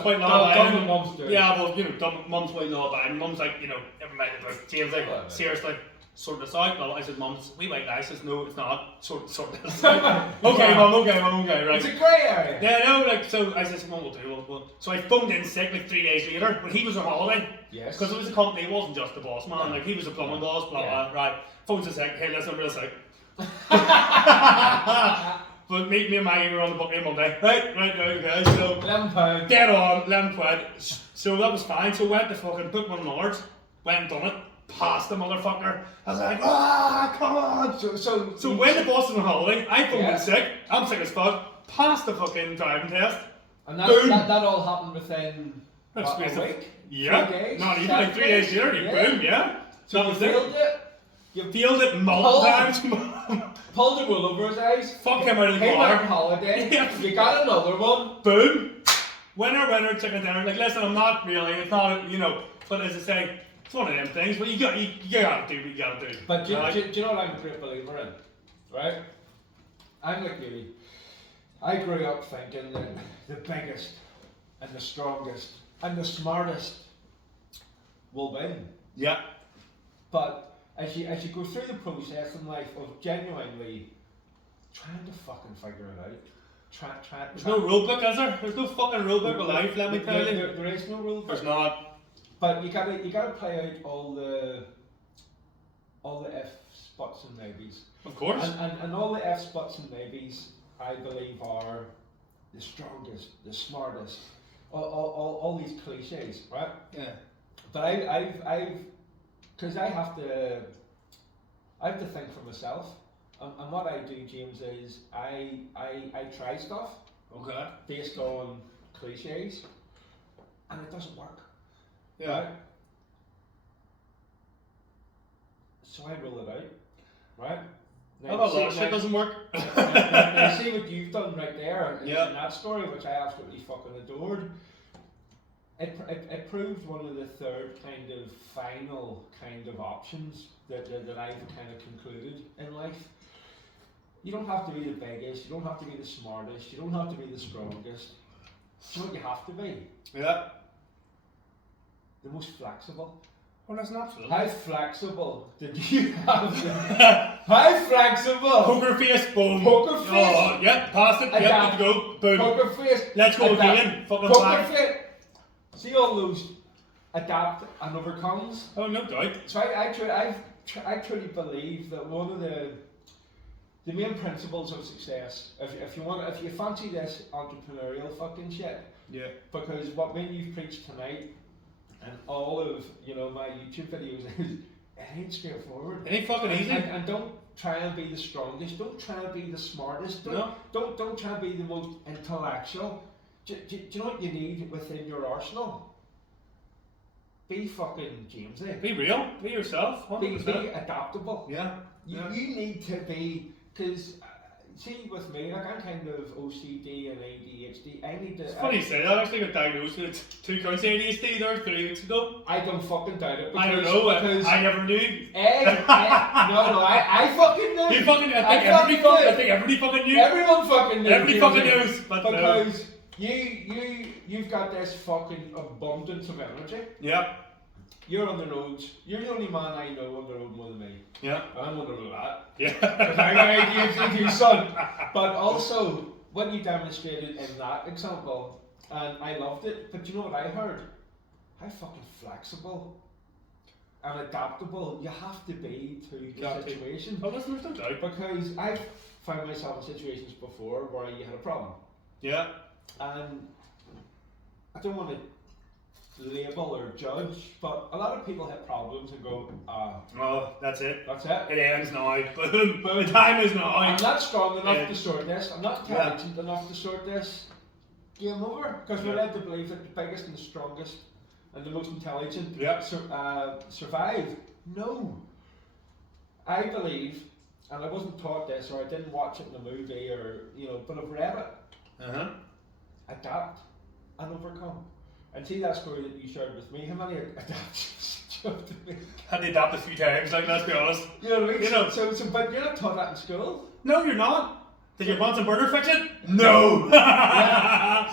quite Done law-abiding. what mums do. Yeah, well, you know, mum's quite law-abiding. Mum's like, you know, never mind about James, like, Well, seriously, sort this out. Well, I said, "Mum's we white guy." I says, "No, it's not. Sort this out." Okay, mum, okay, right. It's a grey area. Yeah, no, like, so I said, "Mum, we'll do. We'll." So I phoned in sick like 3 days later when he was on holiday. Yes. Because it was a company, it wasn't just the boss man, like he was a plumbing boss, blah blah, right. Phones in sick, "Hey, listen, I'm real sick." But me and Maggie were on the booking Monday. Right, okay, so £11. dead on, 11 quid. So that was fine. So went to fucking book one hours, went and done it, passed the motherfucker. I was like, come on. So when the boss was on holiday, I phoned in sick, I'm sick as fuck, passed the fucking driving test. And Boom. that all happened within That's a basically- week? Yeah, 3 days? not even like 3 days later, boom, yeah. So That you was it. failed it? You Failed it multiple times. pulled the wool over his eyes. Fuck him out of the Came car. back on holiday. Yeah. You got another one. Boom. Winner, chicken dinner. Like, listen, I'm not really, it's not, you know, but as I say, it's one of them things, but you gotta do what you gotta do. But do right? you know what I'm a great believer in? Right? I'm like you. I grew up thinking that the biggest and the strongest and the smartest will win. Yeah. But as you go through the process in life of genuinely trying to fucking figure it out, There's no rule book, is there? There's no fucking rule book of life, let me tell you. There is no rule book. There's not. But you gotta play out all the ifs, buts and maybes. Of course. And all the ifs, buts and maybes, I believe, are the strongest, the smartest, all these cliches, right? Yeah. But I've because I have to think for myself. And what I do, James, is I try stuff Okay. based on cliches, and it doesn't work. Yeah. Right? So I roll it out, right? How about a lot of shit doesn't work? Now see what you've done right there in Yeah. that story, which I absolutely fucking adored. It proved one of the third kind of final kind of options that I've kind of concluded in life. You don't have to be the biggest, you don't have to be the smartest, you don't have to be the strongest. You know what you have to be? Yeah. The most flexible. Well, that's an absolute. How flexible did you have? How flexible? Poker face, boom. Poker face. Oh, yep, pass it, yep, good to go, boom. Poker face. Let's go Adapt. again. Fucking Poker back. face. See all those adapt and overcomes. Oh, no doubt. So I truly believe that one of the main principles of success, if you fancy this entrepreneurial fucking shit, Yeah. because what me and you've preached tonight and all of my YouTube videos is it ain't straightforward. It ain't fucking easy. And don't try and be the strongest. Don't try and be the smartest. Don't try and be the most intellectual. Do you know what you need within your arsenal? Be fucking Jamesy. Be real. Be yourself. 100%. Be adaptable. Yeah. You need to be, because see with me, like I'm kind of OCD and ADHD. I need to. It's funny you say that. I actually got diagnosed with 2 counts of ADHD there 3 weeks ago. I don't fucking doubt it. I don't know. Because I never knew. I fucking knew. You fucking. I think everybody fucking knew. Everyone fucking knew. Everybody fucking knows. But because you've got this fucking abundance of energy. Yeah. You're on the roads. You're the only man I know on the road more than me. Yeah. I'm on the road a lot. Yeah. Because I got ADHD too, son. But also, what you demonstrated in that example, and I loved it, but you know what I heard? How fucking flexible and adaptable you have to be to the situation. Oh, there's no doubt. Because I've found myself in situations before where you had a problem. Yeah. And I don't want to label or judge, but a lot of people hit problems and go, oh, that's it. That's it. It ends now. Boom. The time is now. I'm not strong enough to sort this. I'm not intelligent enough to sort this. Game over. Because we're led to believe that the biggest and the strongest and the most intelligent survive. No. I believe, and I wasn't taught this, or I didn't watch it in a movie, or but I've read it. Adapt and overcome. And see that story that you shared with me. How many adaptations do you have to make? Had to adapt a few times, like, let's be honest. You know what I mean? So, but you're not taught that in school. No, you're not. Did your Bunsen burner fix it? No.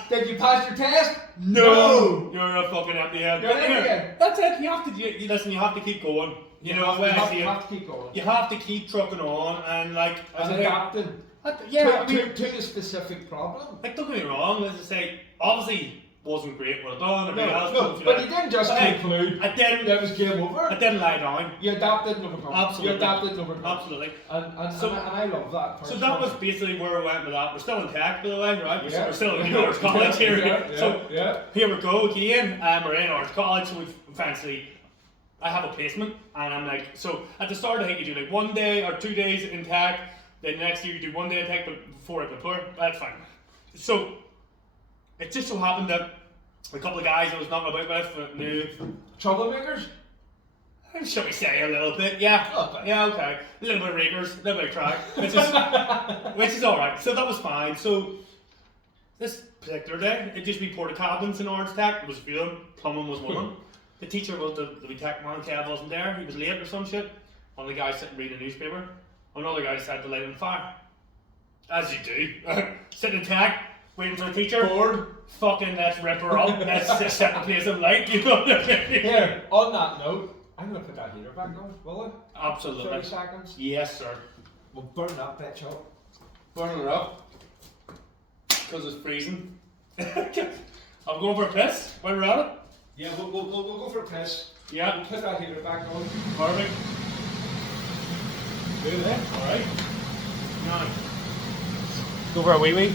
Did you pass your test? No. You're a fucking empty head. You're an empty head. That's it. You have to. Listen. You have to keep going. You have to keep going. You have to keep trucking on and adapting. To the specific problem. Like, don't get me wrong. As I say, obviously. Wasn't great, well done. But you didn't just conclude. That was game over. I didn't lie down. You adapted and overcome. Absolutely. You adapted and overcome. Absolutely. And I love that. So that was basically where we went with that. We're still in tech, by the way, right? Yeah. We're still in Arts College here. Yeah. Here we go again. We're in Arts College, so we've fancy. I have a placement, and I'm like, so at the start, I think you do like 1 day or 2 days in tech. Then next year you do 1 day in tech, but before. That's fine. So it just so happened that a couple of guys I was knocking about with knew troublemakers. Shall we say a little bit? Yeah. Yeah. Okay. A little bit of rakers, a little bit of crack, which is all right. So that was fine. So this particular day, it just be porta cabins in Arts Tech. It was a few of them. Plumbing was one of them. The teacher was the tech man. Kev wasn't there. He was late or some shit. One of the guys sitting reading a newspaper. Another guy decided to light on fire. As you do. Sitting in tech, waiting for the teacher. Bored. Fucking let's rip her up. Let's just set the place alight. You know what I mean? Here, on that note, I'm going to put that heater back on, will I? Absolutely. 30 seconds. Yes, sir. We'll burn that bitch up. Burn her up. Because it's freezing. I'm going for a piss while we're at it. Yeah, we'll go for a piss. Yeah. We'll put that heater back on. Perfect. Do that. Alright. Now, go for a wee wee.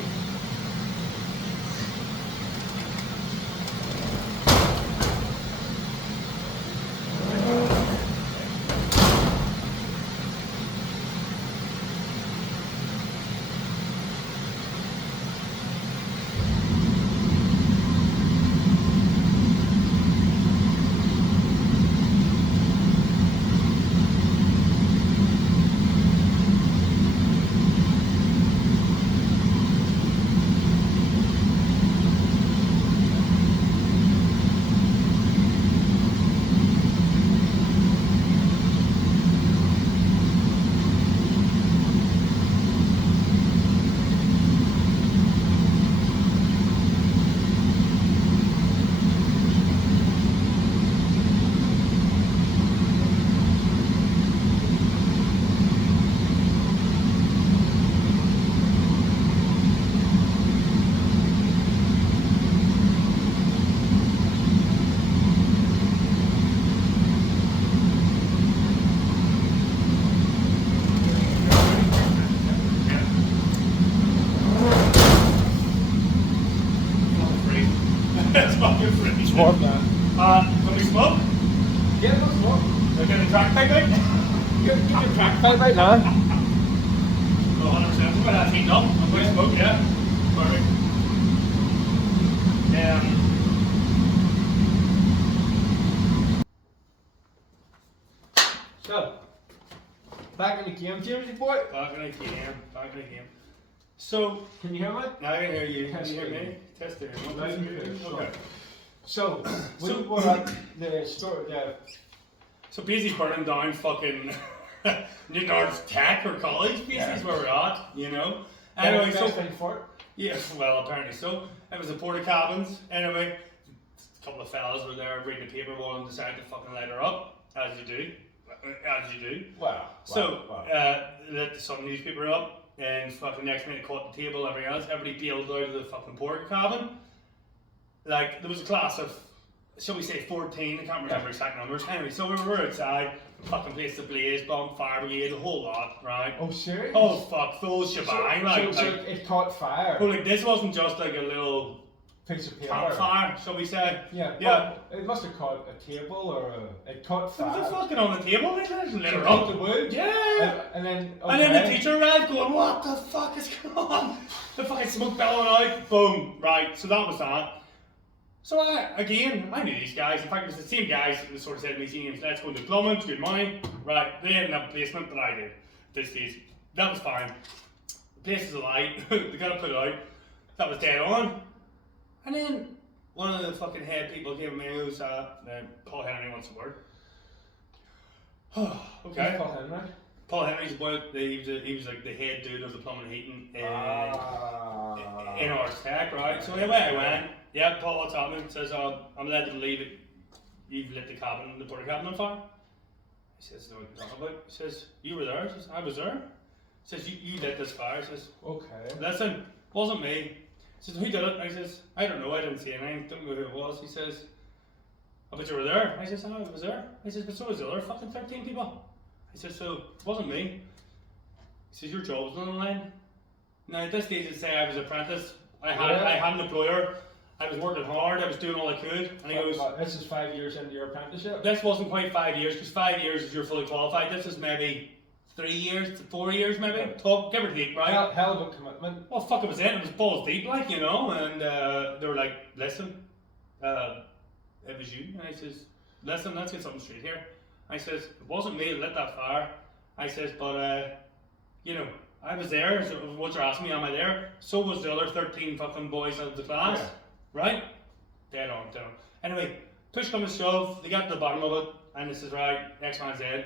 Oh, good for it. It's warm, man. Can we smoke? Yeah, no smoke. We're getting the track pipe out? Get your crack pipe right now. Oh, 100%. But that's heating up. I'm going to smoke, yeah. Perfect. So, back in the game, Jamesy boy. Back in the game. So, Can you hear me? now I can hear you. Can Test you hear it. me? Test it. Loud and clear. Okay. So, we So- were at the store, So basically burning down fucking New North Tech or college, basically is where we're at, you know. Anyway, so thing for it. yeah, well apparently so. It was a porta cabins. Anyway, a couple of fellas were there reading the paper, one of them decided to fucking light her up, as you do. Wow. So lit some newspaper up, and fucking next minute caught the table, everything else. Everybody bailed out of the fucking porta cabin. Like there was a class of, shall we say 14, I can't remember exact numbers. Anyway, so we were outside, fucking place ablaze, bomb, fire brigade, the whole lot, right? Oh, serious? Oh fuck, full shebang, so it caught fire. Well, like this wasn't just like a little Piece of paper. campfire, shall we say? Yeah. Yeah. Well, it must have caught a table or it caught It fire. was fucking on the table, like that, and lit So her it hit up. the wood. Yeah. And then. And then the teacher arrived going, what the fuck is going on? The fucking smoke bellowing out, boom, right, so that was that. So I knew these guys. In fact, it was the same guys that sort of said to me, seniors, let's go into plumbing, good money. Right, they didn't have a placement, but I did. This stage. That was fine. The place is alight. They got to put it out. That was dead on. And then one of the fucking head people came to me who's Paul Henry wants a word. Okay. Paul Henry. Paul Henry's about he was like the head dude of the plumbing and heating in our tech, right? So anyway, I went. Yeah, Paul, what's happening? Says, I'm led to believe that you've lit the porta cabin on fire. He says, no, what are you talking about? He says, you were there? He says, I was there. He says, you lit this fire. He says, Okay. listen, wasn't me. He says, who did it? I says, I don't know, I didn't see anything, don't know who it was. He says, I bet you were there. I says, I was there. He says, but so was the other fucking 13 people. He says, so it wasn't me. He says, your job was on the line. Now at this stage, I'd say I was an apprentice. I had an employer. I was working hard. I was doing all I could. And he goes, this is 5 years into your apprenticeship. this wasn't quite 5 years, because 5 years is you're fully qualified. This is maybe 3 years, 4 years maybe. Give or take, right? Hell of a commitment. Well, fuck, it was it. It was balls deep, like, you know. And they were like, listen, it was you. And I says, listen, let's get something straight here. I says, it wasn't me that lit that fire. I says, but, you know, I was there. So what you're asking me, am I there? So was the other 13 fucking boys of the class. Yeah. Right? Dead on. Anyway, push come to shove, they got to the bottom of it, and this is right, X, Y, and Z.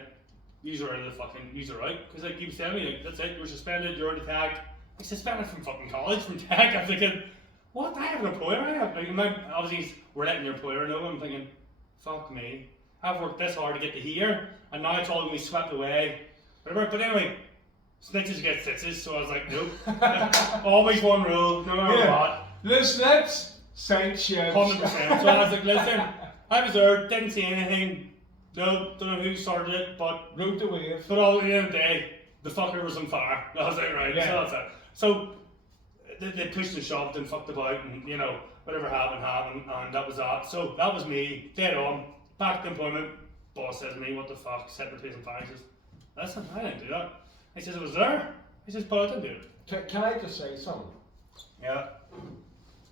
User out of the fucking user out. Because like you said to me, like, that's it, you're suspended, you're out of tech. I'm suspended from fucking college, from tech. I'm thinking, what? I have an employer. I have, like, obviously, we're letting your employer know. I'm thinking, fuck me. I've worked this hard to get to here, and now it's all going to be swept away. Whatever. But anyway, snitches get stitches, so I was like, nope. Always one rule, no matter what. The slips, sank ships. 100%. So I was like, listen, I was there, didn't see anything. No, don't know who started it, but Rode the wave. But all at the end of the day, the fucker was on fire. I was like, right, so that's it. So they pushed and shoved and fucked about, and you know, whatever happened, and that was that. So that was me, dead on, back to employment. Boss says to me, what the fuck, set the place on fire. He says, listen, I didn't do that. He says, it was there. He says, but I didn't do it. Can I just say something? Yeah.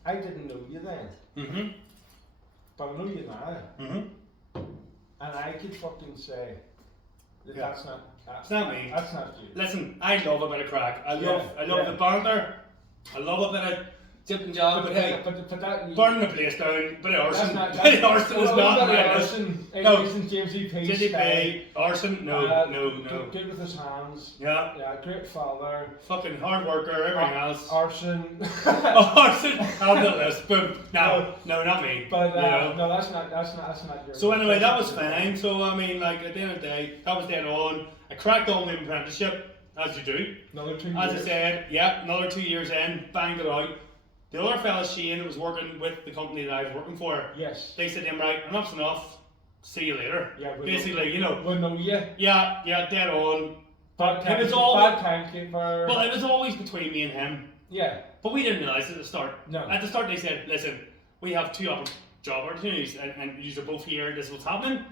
I didn't know you then. Mm-hmm. But I know you now. Mm-hmm. And I could fucking say that that's not. It's not me. That's not you. Listen, I love a bit of crack. I love the banter. I love a bit of tip and jab, but hey, but that burning the place down, bit of arson. That's Bit of arson is not my arson. No. James E. P. JDP, arson, no. Good with his hands. Yeah. Yeah, great father. Fucking hard worker, everything else. Arson. Arson, on the list. Boom. No, not me. But you know? no, that's not your. So anyway, that was fine. So I mean, like at the end of the day, that was dead on. I cracked on the apprenticeship, as you do. Another 2 years. As I said, yeah, another 2 years in, banged it out. The other fella, Shane, that was working with the company that I was working for, yes, they said to him, right, enough's enough, see you later. Yeah, basically, you know. We'll know you. Yeah, dead on. Bad timekeeper. Well, it was always between me and him. Yeah. But we didn't realise at the start. No. At the start they said, listen, we have two job opportunities, and you're both here, this is what's happening.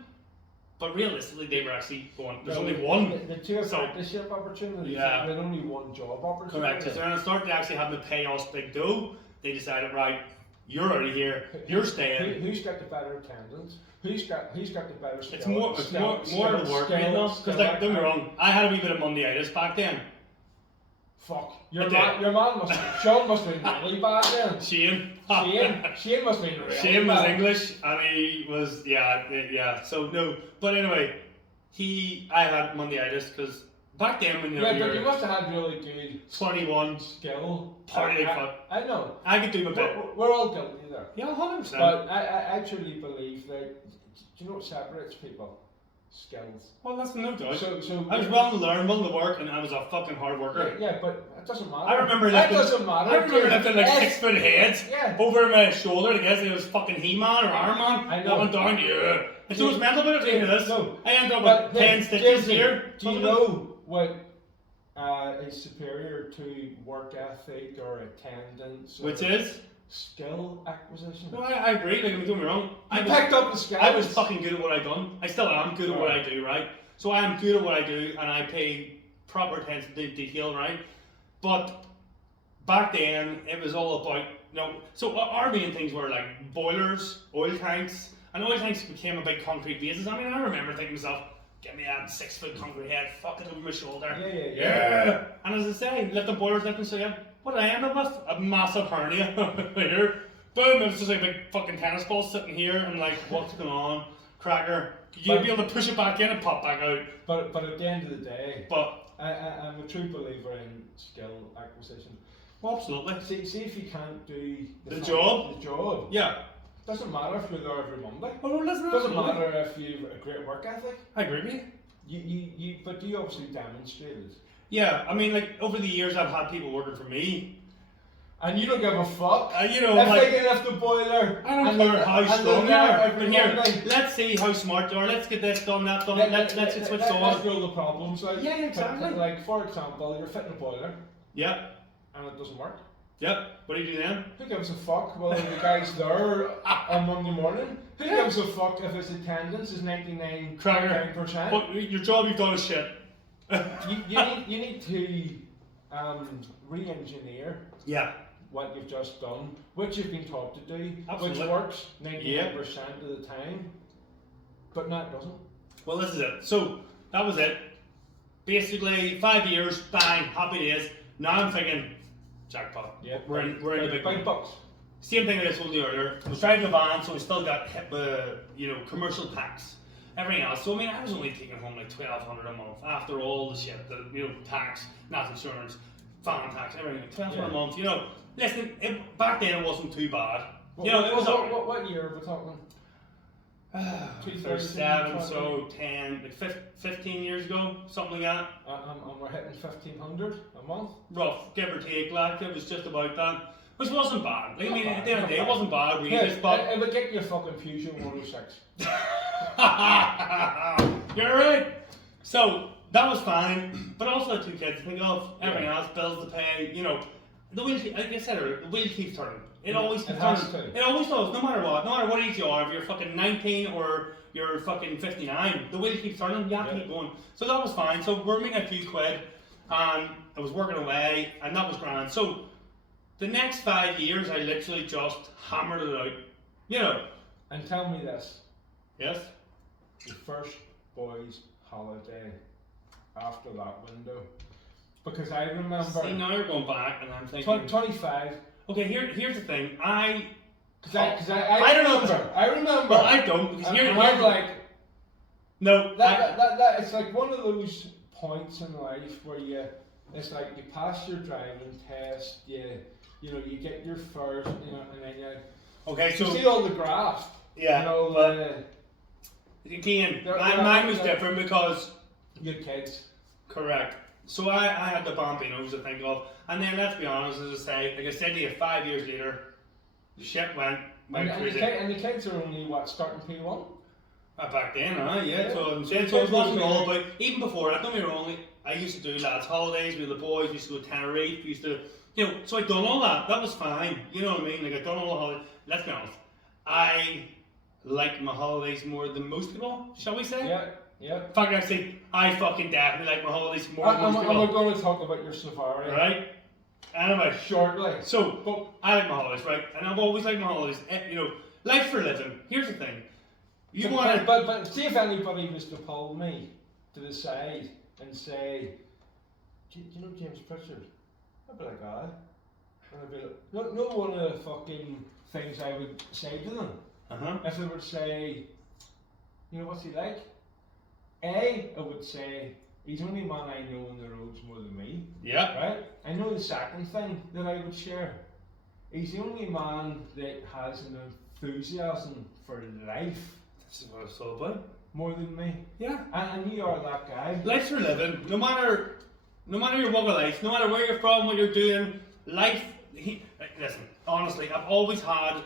But realistically, they were actually going, there's only one. The two apprenticeship opportunities, Yeah. there's only one job opportunity. Correct. So when I started actually having to pay us big dough, they decided, right, you're out of here, you're staying. Who's got the better attendance? Who's got the better skill? It's more the work, you know? Because like, don't get me wrong, I had a wee bit of Monday-itis back then. Fuck. Your man must Sean must have been really bad then. Shane Shane must have been really Shane was bad. English and he was, yeah, so no. But anyway, I had Monday-itis because back then when but you're you must have had really good 21, skill. party like fuck. I know. I could do my bit. We're all guilty there. Yeah, 100%. But I truly believe that, do you know what separates people? Skills. Well, that's no doubt. So I was willing to learn, willing to work, and I was a fucking hard worker. Yeah, but it doesn't matter. I remember that lifting, doesn't matter. I remember lifting like 6 foot heads over my shoulder to guess it was fucking He-Man or Iron Man. I know. Walking down, yeah. And so it's mental about it, this. No. I ended up with 10 stitches here. Do you know what is superior to work ethic or attendance? Which is? Skill acquisition. No, I agree, like, don't get me wrong. I picked up the skills. I was fucking good at what I done. I still am good at what I do, right? So I am good at what I do and I pay proper attention to detail, right? But back then, it was all about, so our main things were like boilers, oil tanks, and oil tanks became a big concrete bases. I mean, I remember thinking to myself, get me that 6 foot concrete head, fuck it over my shoulder. Yeah. And as I say, lifting boilers, lifting so yeah. What did I end up with? A massive hernia here. Boom, it was just like a big fucking tennis ball sitting here. I'm like, what's going on? Cracker. You'd be able to push it back in and pop back out. But at the end of the day, I'm a true believer in skill acquisition. Well, absolutely. See if you can't do the job. Yeah. Doesn't matter if you're there every Monday. Oh, no, listen, doesn't matter if you've a great work ethic. I agree with you. But you obviously demonstrated. Yeah, I mean, like, over the years I've had people working for me. And you don't give a fuck. If they can lift the boiler. I don't care how strong you are. But here, let's see how smart you are. Let's get this done, that done. Let's get switched on. Let's roll the problems. Like, yeah, exactly. Like, for example, you're fitting a boiler. Yeah. And it doesn't work. Yep. What do you do then? Who gives a fuck whether the guy's there on Monday morning? Who gives a fuck if his attendance is 99%? But your job you've done is shit. you need to re-engineer what you've just done, which you've been taught to do, Absolutely. which works 99% of the time, but no, it doesn't. Well, this is it. So that was it. Basically, 5 years, bang, happy days. Now I'm thinking, jackpot. Yeah, we're in the big bucks. Same thing I told you earlier. I was driving a van, so we still got hit with commercial tax. Everything else. So I mean, I was only taking home like $1,200 a month after all the shit, tax, national insurance, van tax, everything. $1,200 a month. Listen, back then it wasn't too bad. It was. What year are we talking? 2007, so 10, like 15 years ago, something like that. And we're hitting 1,500 a month. Rough, give or take. Like it was just about that. Which wasn't bad. Like, I mean, at the end of the day, it wasn't bad, really. But it would get you a fucking Fusion 106. You're right. So that was fine, but also the 2 kids to think of, everything else, bills to pay. The wheel, like I said earlier, the wheel keeps turning. It always keeps turning. It always does, no matter what age you are, if you're fucking 19 or you're fucking 59, the wheel keeps turning. You have to keep going. So that was fine. So we're making a few quid, and I was working away, and that was grand. So the next 5 years, I literally just hammered it out. And tell me this. Yes? The first boys' holiday after that window. Because I remember... See, now you're going back and I'm thinking... 25. Okay, here's the thing. I don't remember. I remember. Well, I don't. Because I'm like... No. That it's like one of those points in life where it's like you pass your driving test, you get your first, and then okay, so... You see all the graphs. Yeah. Again, mine was different because... Your kids. Correct. So I had the Bambinos to think of, and then let's be honest, as I say, like I said to you, 5 years later, the shit went crazy. And the kids are only starting P1? Back then, yeah. So it wasn't all about, even before that, don't get me wrong, I used to do lads' holidays with the boys, we used to go to Tenerife, we used to, so I'd done all that, that was fine, you know what I mean, like I'd done all the holidays, let's be honest, I like my holidays more than most people, shall we say? Yeah, yeah. In fact, I say I fucking definitely like my holidays more than most And people. we're going to talk about your safari. Right? Anyway, Shortly. so, but I like my holidays, right? And I've always liked my holidays. You know, life for living. Here's the thing. You want to... But see if anybody was to pull me to the side and say, do you know James Pritchard? I'd be like, aye. And I'd be like, no one of the fucking things I would say to them. If they would say, you know, what's he like? I would say, he's the only man I know on the roads more than me. Yeah. Right? I know the second thing that I would share. He's the only man that has an enthusiasm for life. This is what it's all about. More than me. Yeah. And you are that guy. Life's for living. No matter your walk of life, no matter where you're from, what you're doing, life... listen, honestly, I've always had...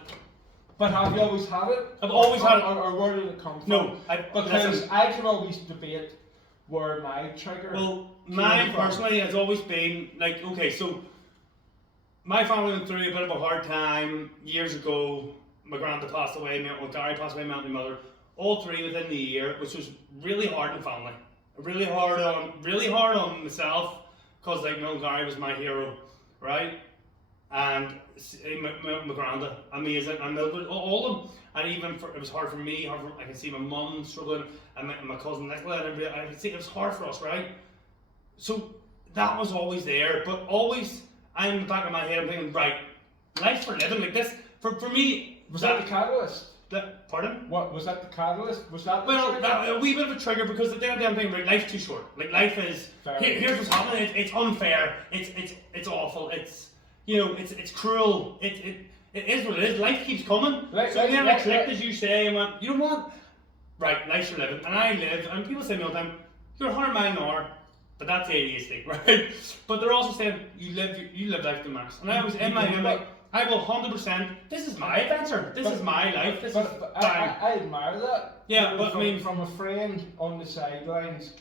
But have you always had it? I've always had it. Or where did it come from? No, because I can always debate where my trigger... Well, mine personally has always been, like, okay, so... My family went through a bit of a hard time years ago. My granddad passed away, my Gary passed away, my mother. All three within the year, which was really hard on the family. Really hard on myself, because like my old Gary was my hero, right? And my granddad, amazing, and Mildred, all of them. And even it was hard for me. I can see my mum struggling, and my cousin Nicola, and I can see it was hard for us, right? So that was always there, but always I'm in the back of my head. I'm thinking, right, life's for living like this. For me, was that the catalyst? Pardon? What was that the catalyst? Was that a wee bit of a trigger, because at the end of the day I'm thinking, right, life's too short. Like life is. Here's what's happening. It's unfair. It's awful. It's it's cruel. It is what it is. Life keeps coming. Then I clicked, as you say, and went, you know what? Right, life's for living, and I live. And people say to me all the time, you're 100 miles an hour, but that's ADHD, right? But they're also saying you live life to the max. And I was in my head like, I will 100%. This is my adventure. This is my life. This is I admire that. Yeah, but from a friend on the sidelines,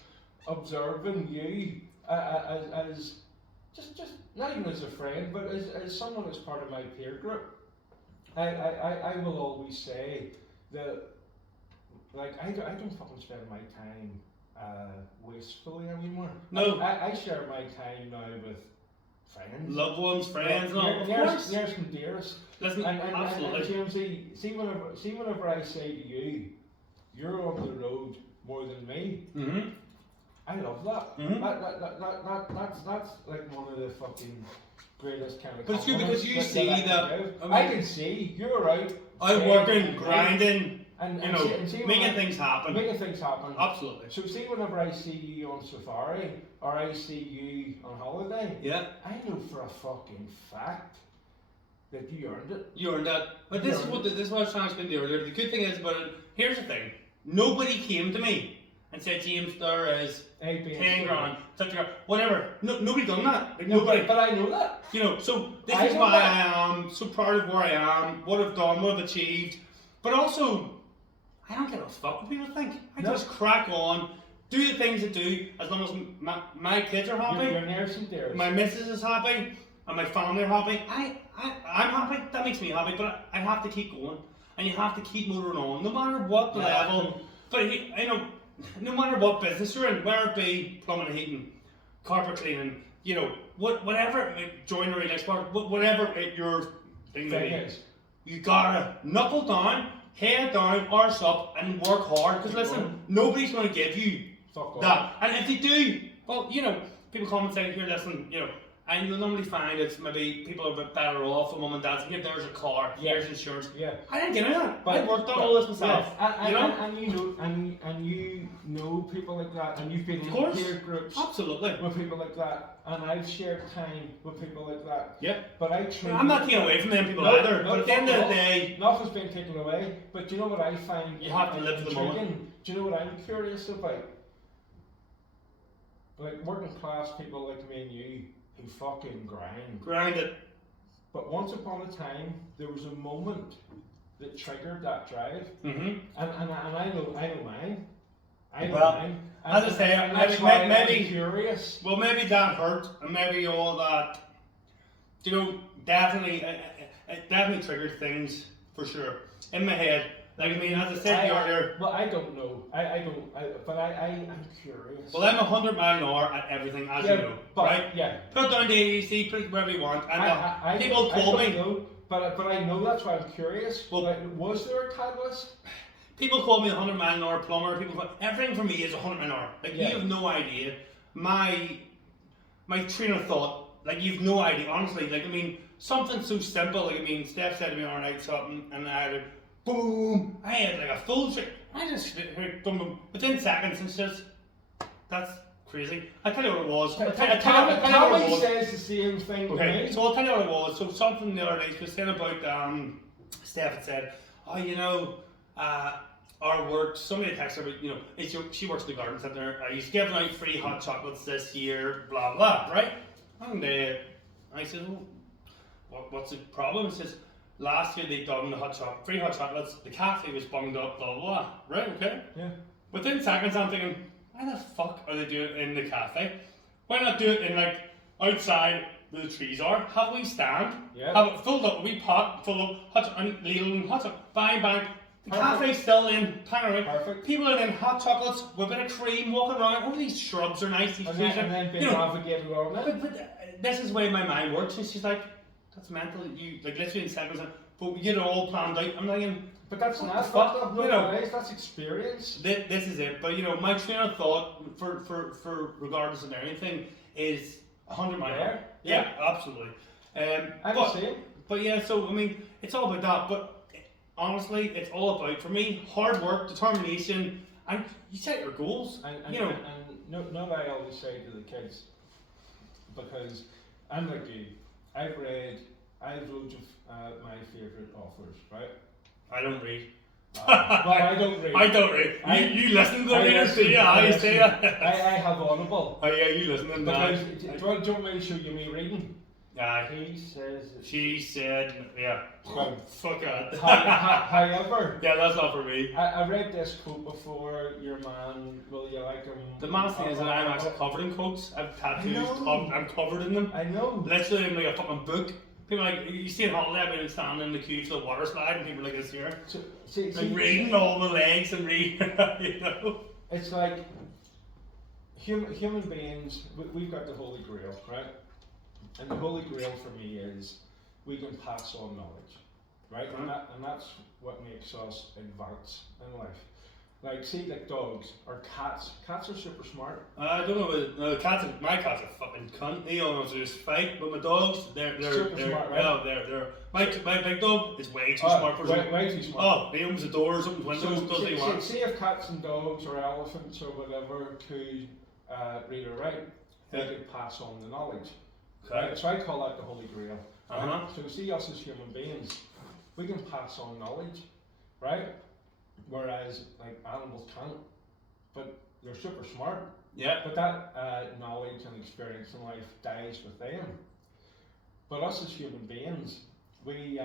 observing you as just not even as a friend, but as someone as part of my peer group, I will always say that, like, I don't fucking spend my time wastefully anymore. No, I share my time now with friends, loved ones, friends, nearest and dearest. Listen, absolutely. And Jamesy, see whenever I say to you, you're on the road more than me. Mm-hmm. I love that. Mm-hmm. That's like one of the fucking greatest kind of. But it's good because you see that. I can see you're right. I'm working, grinding, and see making things happen. Making things happen. Absolutely. So see, whenever I see you on safari or I see you on holiday, yeah, I know for a fucking fact that you earned it. You earned that. But this is what I was trying to explain to you earlier. The good thing is about it. Here's the thing. Nobody came to me and said, James, there is 10 grand, 50 grand, whatever. Nobody done that. Like, nobody. But I know that. You know, so this is why I am so proud of where I am, what I've done, what I've achieved. But also, I don't give a fuck what people think. I just crack on, do the things I do, as long as my kids are happy. You're nearest and dearest. My missus is happy, and my family are happy. I'm happy. That makes me happy. But I have to keep going, and you have to keep motoring on, no matter what the level. But you know, no matter what business you're in, whether it be plumbing and heating, carpet cleaning, you know, whatever, joinery, next part, whatever your thing is, you gotta knuckle down, head down, arse up, and work hard. Because listen, nobody's gonna give you that. And if they do, well, you know, people come and say, here, listen, you know, and you'll normally find it's maybe people are a bit better off, and mum and dad say, here, there's a car, here's insurance. Yeah. I didn't get into that. I worked on all this myself. You know? And you know people like that, and you've been in peer groups. Absolutely. With people like that, and I've shared time with people like that. Yeah. But I'm not taking away from them people either. But at the end of the day, nothing's been taken away. But do you know what I find? You have to live the moment. Do you know what I'm curious about? Like working class people like me and you, who fucking grind it. But once upon a time, there was a moment that triggered that drive. Mm-hmm. And I know mine. As I say, maybe curious. Well, maybe that hurt, and maybe all that. You know, definitely, it definitely triggered things for sure. in my head. Like, I mean, as I said earlier. Well, I don't know. But I'm curious. Well, I'm 100 mile an hour at everything, as you know, but, right? Yeah. Put it down to AEC, put it wherever you want. And people I call don't me. know, but I know that's why I'm curious. Well, like, was there a catalyst? People call me a 100 mile an hour plumber. Everything for me is 100 mile an hour. Like, you have no idea. My train of thought, like, you've no idea, honestly. Like, I mean, something so simple. Like, I mean, Steph said to me all night something, and I had boom. I had like a full trick. I just boom, within seconds. It's just that's crazy. I tell you what it was. Tommy says the same thing. Okay, to me. so I'll tell you what it was. So something the other day was saying about Steph had said, oh, you know, our work. Somebody texted her, you know, she works in the garden centre. He's giving out free hot chocolates this year. Blah blah. Right? And I said, well, what's the problem? It says, last year they done the free hot chocolates, the cafe was bunged up, blah blah blah. Right, okay? Yeah. Within seconds I'm thinking, why the fuck are they doing it in the cafe? Why not do it in like outside where the trees are? Have we stand? Yeah. Have it filled up, we pot full of hot chocolate and ladle hot chocolate. Bang bang. The Perfect. cafe's still in, hang around. Perfect. People are in hot chocolates with a bit of cream walking around. Oh, these shrubs are nice, these trees are, And then being you know, navigated around it. but this is the way my mind works, and she's like, that's mental. You like literally in seconds, but we get it all planned out. I'm like, But that's what not the fuck? fucked up, You know, that's experience. this is it. But you know, my train of thought for regardless of anything is 100 mile an hour. Yeah, absolutely. I'm the same. But yeah, so I mean, it's all about that. But honestly, it's all about, for me, hard work, determination, and you set your goals. And you know, and no, I always say to the kids, because I'm like you. I've loads of my favourite authors, right? I don't read. Well, I don't read. I don't read. You listen to I the readers, do you? I say I have Audible. Oh yeah, you listen to Because that. do you want me to show you me reading? He says. She said, yeah. Fuck that. However, yeah, that's not for me. I read this quote before. Your man, will you like him? The maddest thing is that I'm actually covered in quotes. I've tattoos. I'm covered in them. I know. Literally, I'm like a fucking book. People are like, you see in holiday, I've been standing in the queue for the water slide, and people are like this here. See, like reading all the legs and reading, you know. It's like human beings. We've got the Holy Grail, right? And the Holy Grail for me is we can pass on knowledge, right? And that's what makes us advance in life. Like, see, like dogs or cats. Cats are super smart. I don't know about my cats are fucking cunt. They almost just fight, but my dogs, they're super smart, right? Yeah, they're my big dog is way too smart for them. Way too smart. Oh, he opens the doors, opens windows, does what he wants. See if cats and dogs or elephants or whatever could read or write, they could pass on the knowledge. Okay. Right? So I call that the Holy Grail. Uh-huh. So see us as human beings, we can pass on knowledge, right? Whereas like animals can't, but they're super smart. Yeah. But that knowledge and experience in life dies with them. But us as human beings, we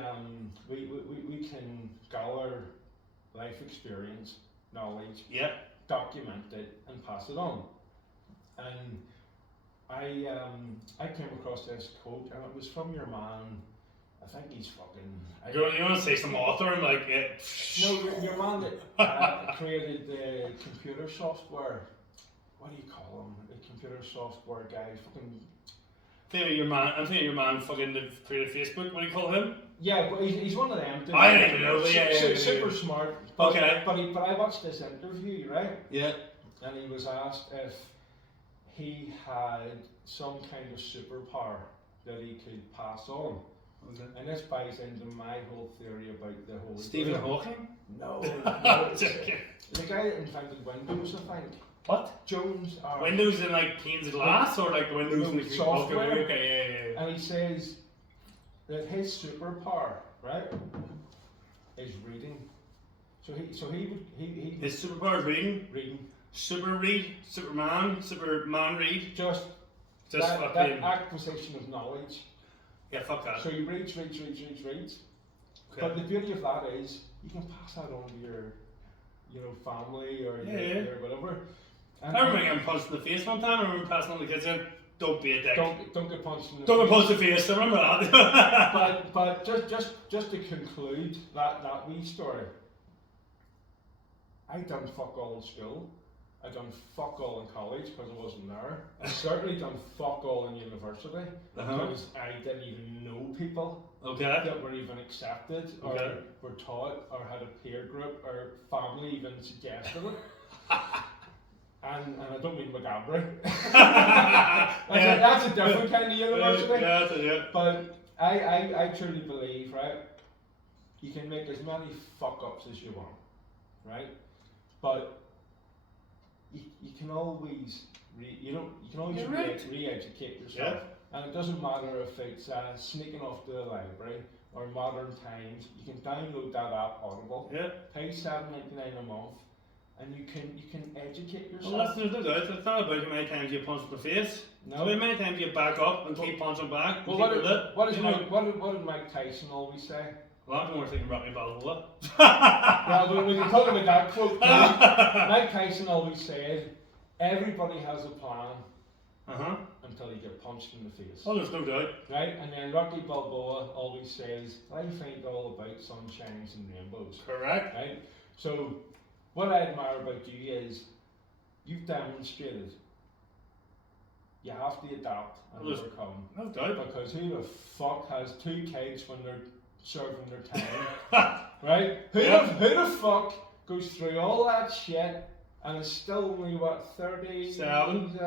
can gather life experience, knowledge, document it, and pass it on. And I came across this quote, and it was from your man. I think he's fucking. You want to say some author and like it? No, your man that created the computer software. What do you call him? The computer software guy. Fucking. I'm thinking your man fucking created Facebook. What do you call him? Yeah, but he's one of them. I don't even know. Yeah, super smart. But, okay. But I watched this interview, right? Yeah. And he was asked if he had some kind of superpower that he could pass on. Okay. And this buys into my whole theory about the whole. Stephen Hawking? No. The guy that invented Windows, I think. What? Jones. Windows in like panes of glass or like the Windows in the software? Okay, yeah. And he says that his superpower, right, is reading. So he his superpower is reading? Reading. Superman read? Just that acquisition of knowledge. Yeah, fuck that. So he reads. Okay. But the beauty of that is you can pass that on to your family or your whatever. I remember getting punched in the face one time. I remember passing on the kids in. don't be a dick. Don't get punched in the Don't face. get punched in the face. I remember that. but just to conclude that wee story, I done fuck all in school. I done fuck all in college because I wasn't there. I certainly done fuck all in university because I didn't even know people that were even accepted or were taught or had a peer group or family even suggested it. And I don't mean McGabry. That's a different kind of university. But I truly believe, right, you can make as many fuck ups as you want, right? But you can always re-educate yourself, and it doesn't matter if it's sneaking off to the library or modern times. You can download that app Audible, pay $7.99 a month, and you can educate yourself. Well, that's no doubt. It's not about how many times you punch in the face. No. How many times you back up and keep punching back. Well, what did Mike Tyson always say? Well, I'm more thinking Rocky Balboa. Well, we can talk about that quote. Mike Tyson always said, everybody has a plan until you get punched in the face. Oh, there's no doubt. Right? And then Rocky Balboa always says, life ain't all about sunshines and rainbows. Correct. Right? So, what I admire about you is, you've demonstrated you have to adapt and overcome. No doubt. Because who the fuck has 2 kids when they're serving their time? Right? Who the fuck goes through all that shit and is still only, what, 37?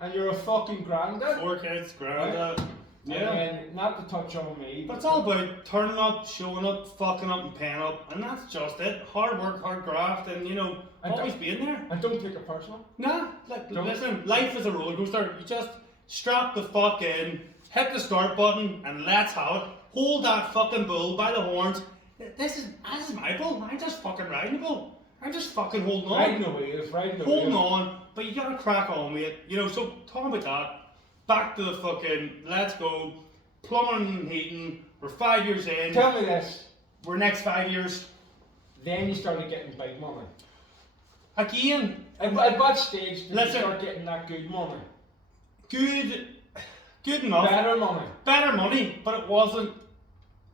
And you're a fucking granddad? 4 kids, granddad. Right? Yeah. And not to touch on me. But it's all about turning up, showing up, fucking up and paying up. And that's just it. Hard work, hard graft, and always being there. And don't take it personal. Nah, listen, life is a roller coaster. You just strap the fuck in, hit the start button, and let's have it. Hold that fucking bull by the horns. This is my bull. I'm just fucking riding the bull. I'm just fucking holding on. Riding the wave, holding on, but you gotta crack on with it. So talking about that, back to the fucking, let's go, plumbing and heating, we're 5 years in. Tell me this. We're next 5 years. Then you started getting big money. Again. At what stage did you start getting that good money? Good enough. Better money, but it wasn't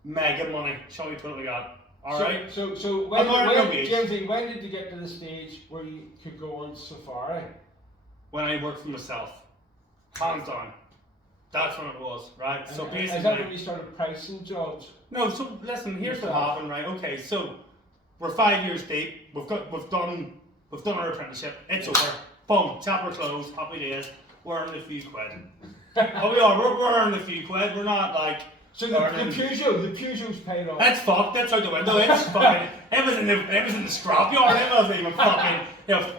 mega money, shall we put it like that. Alright? So Jamesy, when did you get to the stage where you could go on safari? When I worked for myself. Hands down. That's when it was, right? So basically, is that when you started pricing jobs? No, so listen, here's what happened, right? Okay, so we're 5 years deep, we've done our apprenticeship, it's over. Boom, chapter closed, happy days, we're earning a few quid. Oh, we are, we're earning a few quid, we're not like. So the Peugeot's paid off. That's fucked, that's out the window, it's fucking, it was in the scrapyard, it wasn't even fucking,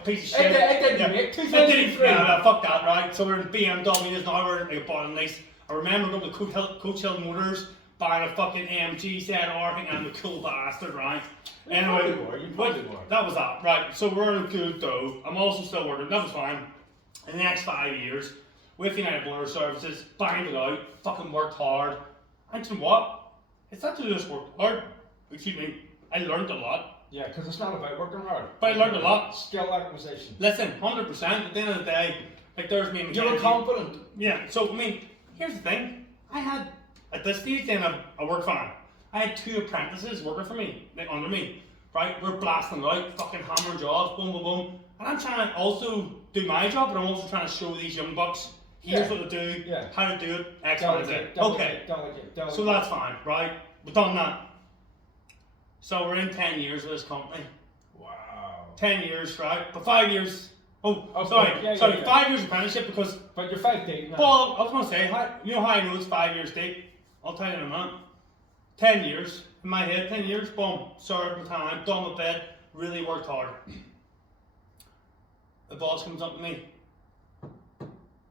piece of shit. It didn't make 2003. Yeah, fuck that, right? So we're in BMWs now, we're in a bottom lease. I remember going to Coach Hill Motors, buying a fucking AMG ZR, thinking I'm a cool bastard, right? Anyway, you probably were. That was that, right? So we're in a good dough. I'm also still working, that was fine. In the next 5 years, with United Border Services, banged it out, fucking worked hard. And you know what? It's not to just work hard. Excuse me, I learned a lot. Yeah, because it's not about working hard. But I learned a lot. Skill acquisition. Listen, 100%. At the end of the day, like there's me and you were confident. Yeah, so here's the thing. I had, at this stage then, I worked fine. I had 2 apprentices working for me, like under me. Right? We're blasting out, fucking hammering jobs, boom, boom, boom. And I'm trying to also do my job, but I'm also trying to show these young bucks, here's what to do, how to do it, X, Y, Z. Okay, so that's fine, right? We've done that. So we're in 10 years with this company. Wow. 10 years, right? But 5 years. Sorry, 5 years apprenticeship because. But you're 5 deep now. Well, I was going to say, you know how I know it's 5 years deep? I'll tell you in a minute. 10 years. In my head, 10 years, boom, served my time, done my bit, really worked hard. The boss comes up to me.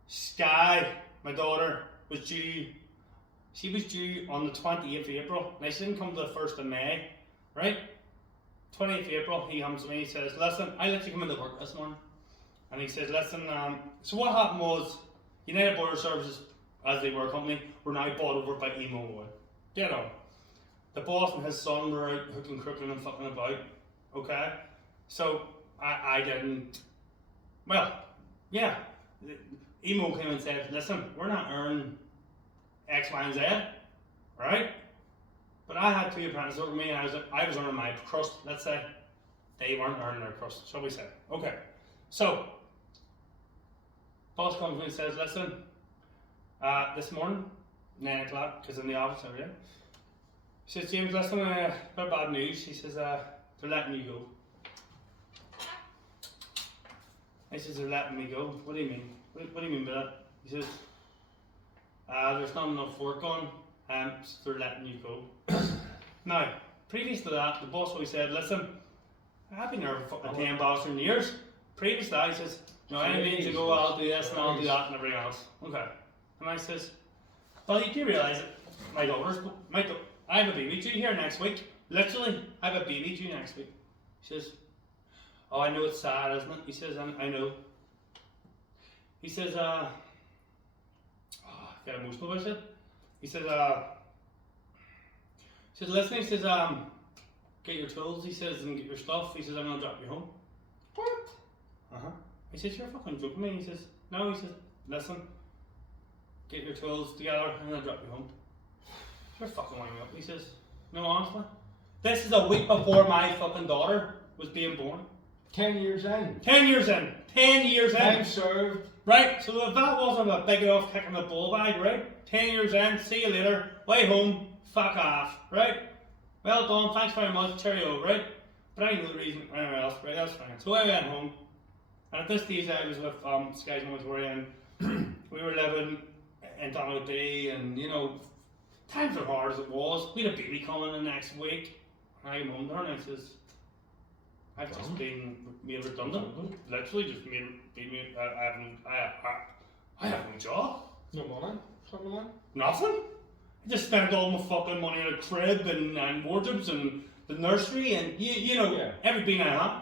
Sky, my daughter, was due. She was due on the 28th of April. Now, she didn't come to the 1st of May, right? 20th of April, he comes to me, he says, listen, I let you come into work this morning. And he says, listen, so what happened was, United Border Services, as they were a company, were now bought over by Emo Oil. You know, the boss and his son were out hooking, crooking and fucking about, okay? So, I didn't, well, yeah. Emo came and said, listen, we're not earning X, Y, and Z, right? But I had 2 apprentices over me, and I was earning my crust, let's say. They weren't earning their crust, shall we say. Okay, so, boss comes to me and says, listen, this morning, 9 o'clock, because in the office every day, he says, James, listen, got bad news. He says, they're letting you go. He says, they're letting me go. What do you mean? What do you mean by that? He says, there's not enough work on, so they're letting you go. Now, previous to that, the boss always said, listen, I've been there for fucking 10 bastard years. Previous to that, he says, no, I need to go, I'll do this and I'll do that and everything else. Okay. And I says, well, you do realise that I have a baby due here next week. Literally, I have a baby due next week. He says, oh, I know it's sad, isn't it? He says, I know. He says, I get emotional about it. He says, listen, he says, get your tools, he says, and get your stuff. He says, I'm gonna drop you home. What? He says, you're fucking joking me. He says, no, he says, listen, get your tools together, I'm gonna drop you home. You're fucking winding me up. He says, no, honestly. This is a week before my fucking daughter was being born. 10 years in. 10 years in. 10 years in. Time served. Right, so if that wasn't a big enough kick in the ball bag, right? 10 years in, see you later, way home, fuck off, right? Well done, thanks very much, cheerio, right? But I knew the reason, anyway else, right? That's fine. So I went home, and at this stage I was with Sky's Moratorium, and we were living in Adaptability, and you know, times are hard as it was. We had a baby coming the next week, and I came home to her and I says, I've just been made redundant. Literally just I have no job. No money? Something like that? Nothing. I just spent all my fucking money on a crib and wardrobes and the nursery and you know, everything I had.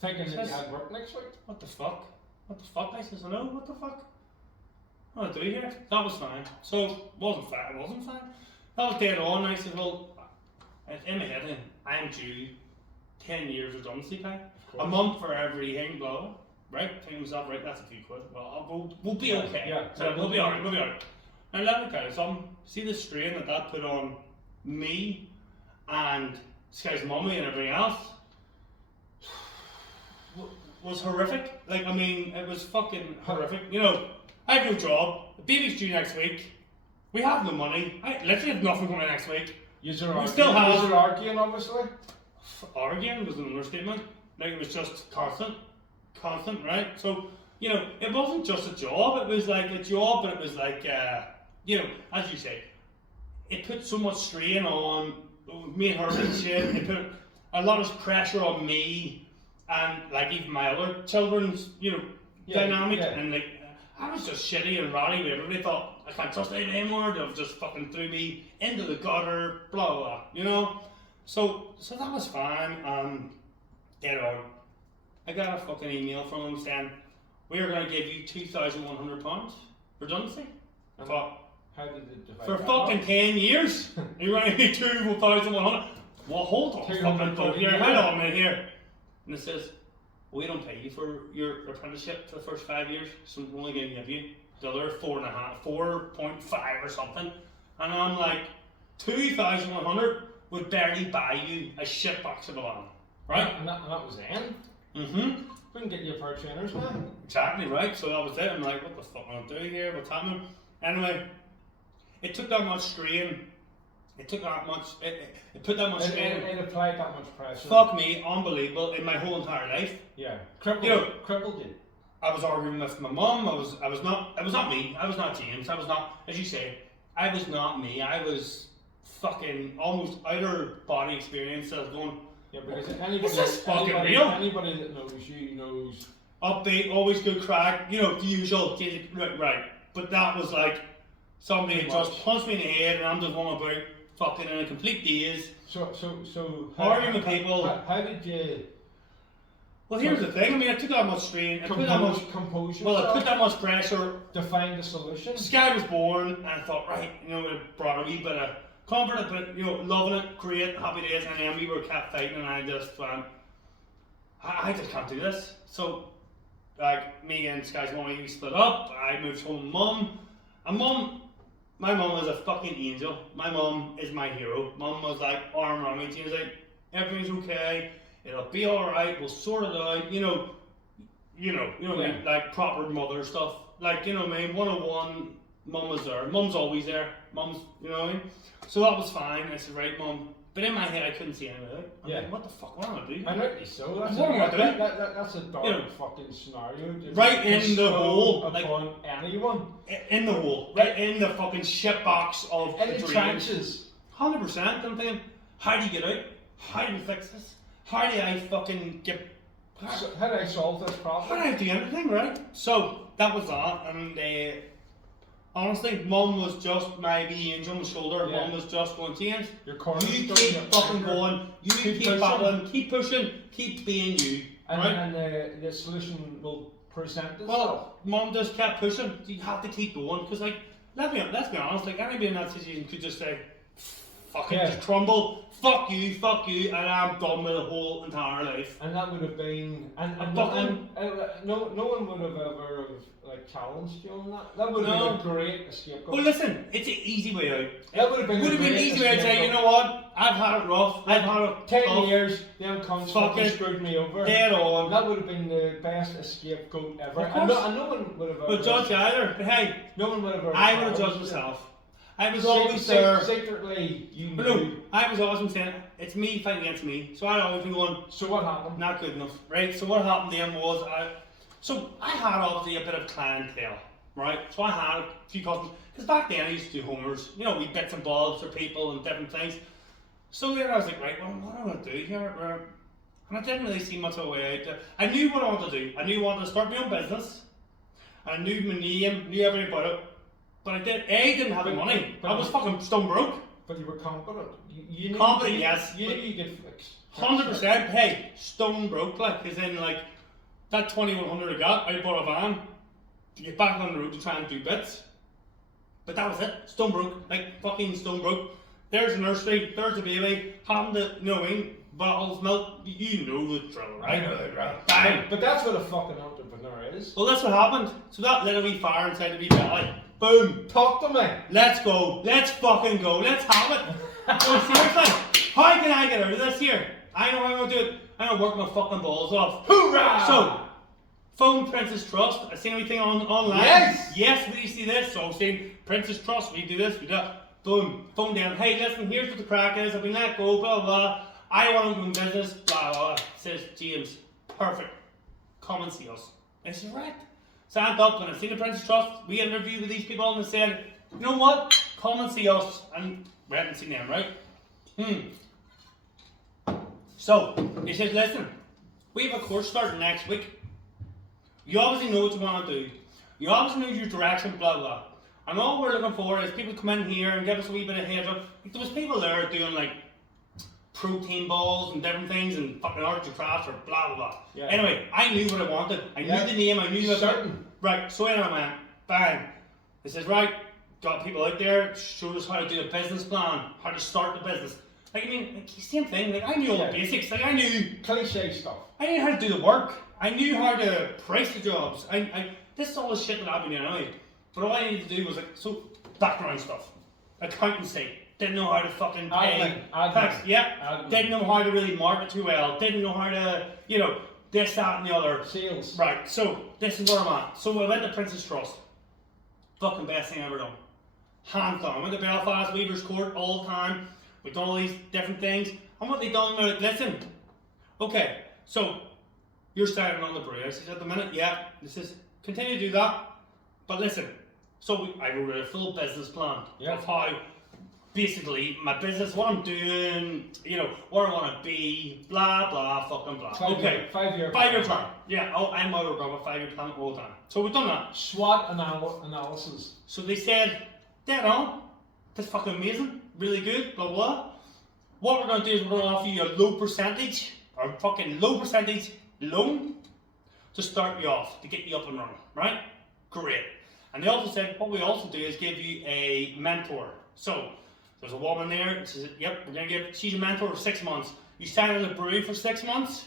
Thinking that you had work next week? What the fuck? What the fuck? I says, I know, what the fuck? What do I do here? That was fine. So, it wasn't fine. That was dead on. I said, well, in my head, I'm due 10 years redundancy pay. A month for everything, blah, blah. Right? Thinking to myself, right, that's a few quid. Well, we'll be okay. Yeah. So we'll be alright. And let me tell you something. See the strain that put on me and Sky's mummy and everything else was horrific. Like, I mean, it was fucking horrific. You know, I have no job. The baby's due next week. We have no money. I literally have nothing coming next week. We still have. Arguing, obviously. Arguing was an understatement. Like, it was just constant, right? So, you know, it wasn't just a job. It was like a job, but it was like, you know, as you say, it put so much strain on me and her and shit. It put a lot of pressure on me and like even my other children's, you know, dynamic. And like, I was just shitty and rowdy with everybody. Thought I can't trust anyone anymore. They've just fucking threw me into the gutter, blah blah blah. You know. So that was fine. Dead on. I got a fucking email from him saying we are going to give you £2,100 redundancy. I thought, how did it divide for fucking 10 years, you're going to give me £2,100. Well, hold on, fucking thought here. Hold on a minute here. And it says, we don't pay you for your apprenticeship for the first 5 years, so we're only going to give you the other 4.5 or something. And I'm like, 2,100 would barely buy you a shit box of a lamb, right? And that was then. Mm-hmm. We can get you a pair of trainers, man. Exactly, right? So that was it. I'm like, what the fuck am I doing here? What's happening? Anyway, it took that much strain. It put that much strain. It applied that much pressure. Fuck me, unbelievable in my whole entire life. Yeah. Crippled you. I was arguing with my mum. It was not me. I was not James. I was not, as you say, I was not me. I was fucking almost outer body experience. I was going, yeah, because is this fucking real? Anybody that knows you knows. Upbeat, always good crack, you know, the usual, right. But that was like, somebody just punched me in the head and I'm just going about fucking in a complete daze. So, arguing with people. How did you... Well, here's the thing, I mean, I took that much strain, I put that much pressure. To find a solution. Sky was born and I thought, right, you know, it brought a wee bit of comfort, but, you know, loving it, great, happy days, and then we were kept fighting and I just went, I just can't do this. So, like me and Sky's mum, we split up. I moved home with mum, and my mum is a fucking angel. My mum is my hero. Mum was like arm around me. She was like, everything's okay. It'll be all right. We'll sort it out. You know what I mean? Like proper mother stuff. Like, you know what I mean? 101, mum was there. Mum's always there. Mum's, you know what I mean? So that was fine. I said, right, mum. But in my head, I couldn't see anything. I'm like, what the fuck? What am I doing? And rightly so. That's What am I doing? That's a dark fucking scenario. Right in the hole. Like, upon anyone. In the hole. Right in the fucking shitbox of In the the dreams. trenches. 100%. I'm thinking, how do you get out? How do you fix this? How do I fucking get... How do I solve this problem? How do I do anything, right? So, that was that. And honestly, mum was just my wee angel on the shoulder. Yeah. Mum was just going, James, Your corner. you keep fucking going. You keep battling. Keep pushing. Keep being you. And, right? and the solution will present itself. Well, mum just kept pushing. You have to keep going. Because, like, let's be honest, like, anybody in that situation could just say, fuck it, just crumble. Fuck you, and I'm done with the whole entire life. And that would have been, no one would have ever like challenged you on that. That would have been a great escape. Well, listen, it's an easy way out. That would have been an easy way out to say, you know what? I've had it rough. I've had it 10 years. Them cunts fucking it. screwed me over. Dead on. That would have been the best scapegoat ever. Of course. And no one would have. But judge either. But hey, no one would have. I would have judged myself. I was always there. Secretly, you knew. No, I was always saying, it's me fighting against me. So I'd always been going, so what happened? Not good enough, right? So what happened then was, I had obviously a bit of clientele, right? So I had a few customers, because back then I used to do homers, you know, we bits and bobs for people and different things. So then I was like, right, well, what am I going to do here? And I didn't really see much of a way out. I knew what I wanted to do. I knew I wanted to start my own business. I knew my name, knew everything about it. But I didn't have the money. I was fucking stone broke. But you were confident. You confident, yes. You knew you could fix. 100%. Hey, stone broke, like, as in, like, that 2100 I got, I bought a van to get back on the road to try and do bits. But that was it. Stone broke. Like, fucking stone broke. There's a nursery, there's a baby, having to, you know what I mean, bottles, milk, you know the drill, right? I know the drill. Bang. But that's what a fucking entrepreneur is. Well, that's what happened. So that little wee fire inside the wee belly. Boom! Talk to me! Let's go! Let's fucking go! Let's have it! So seriously, how can I get out of this here? I know how I'm gonna do it. I'm gonna work my fucking balls off. Hoorah! So, phone Princess Trust. I've seen everything online. Yes! Yes, we see this. So I've seen Princess Trust. We do this, we do that. Boom! Phone down. Hey, listen, here's what the crack is. I've been let go, blah, blah. I want to do business, blah, blah. Says James. Perfect. Come and see us. I said, right. Signed up and I've seen the Princess Trust. We interviewed with these people and they said, you know what? Come and see us. And we hadn't seen them, right? So, he says, listen, we have a course starting next week. You obviously know what you want to do. You obviously know your direction, blah, blah. And all we're looking for is people come in here and give us a wee bit of heads up. There was people there doing like protein balls and different things and fucking arts and crafts or blah blah blah. Yeah. Anyway, I knew what I wanted. I knew the name, I knew the certain. Right, so anyway, man, bang. It says, right, got people out there, showed us how to do a business plan, how to start the business. Like, I mean, like, same thing, like, I knew all the basics, like, I knew... Cliche stuff. I knew how to do the work. I knew how to price the jobs. This is all the shit that I've been doing anyway. But all I needed to do was, like, so, background stuff. Accountancy. Didn't know how to fucking pay tax. Yeah. Didn't know how to really market too well. Didn't know how to, you know, this, that, and the other. Sales. Right, so this is where I'm at. So I went to Princess Trust. Fucking best thing I've ever done. Hands down. I went to Belfast, Weaver's Court all the time. We've done all these different things. And what they done, they're like, listen, okay, so you're starting on the brew. I said, at the minute, yeah. This is continue to do that. But listen, so I wrote a full business plan of how basically my business, what I'm doing, you know, where I want to be, blah, blah, fucking blah. Five-year plan. Yeah, I'm out of a 5-year plan all the time. So we've done that. SWOT analysis. So they said, dead on, that's fucking amazing, really good, blah, blah. What we're going to do is we're going to offer you a low percentage loan to start you off, to get you up and running, right? Great. And they also said, what we also do is give you a mentor. So, there's a woman there, she said, yep, we're going to give, she's a mentor for 6 months. You sign on the brewery for 6 months,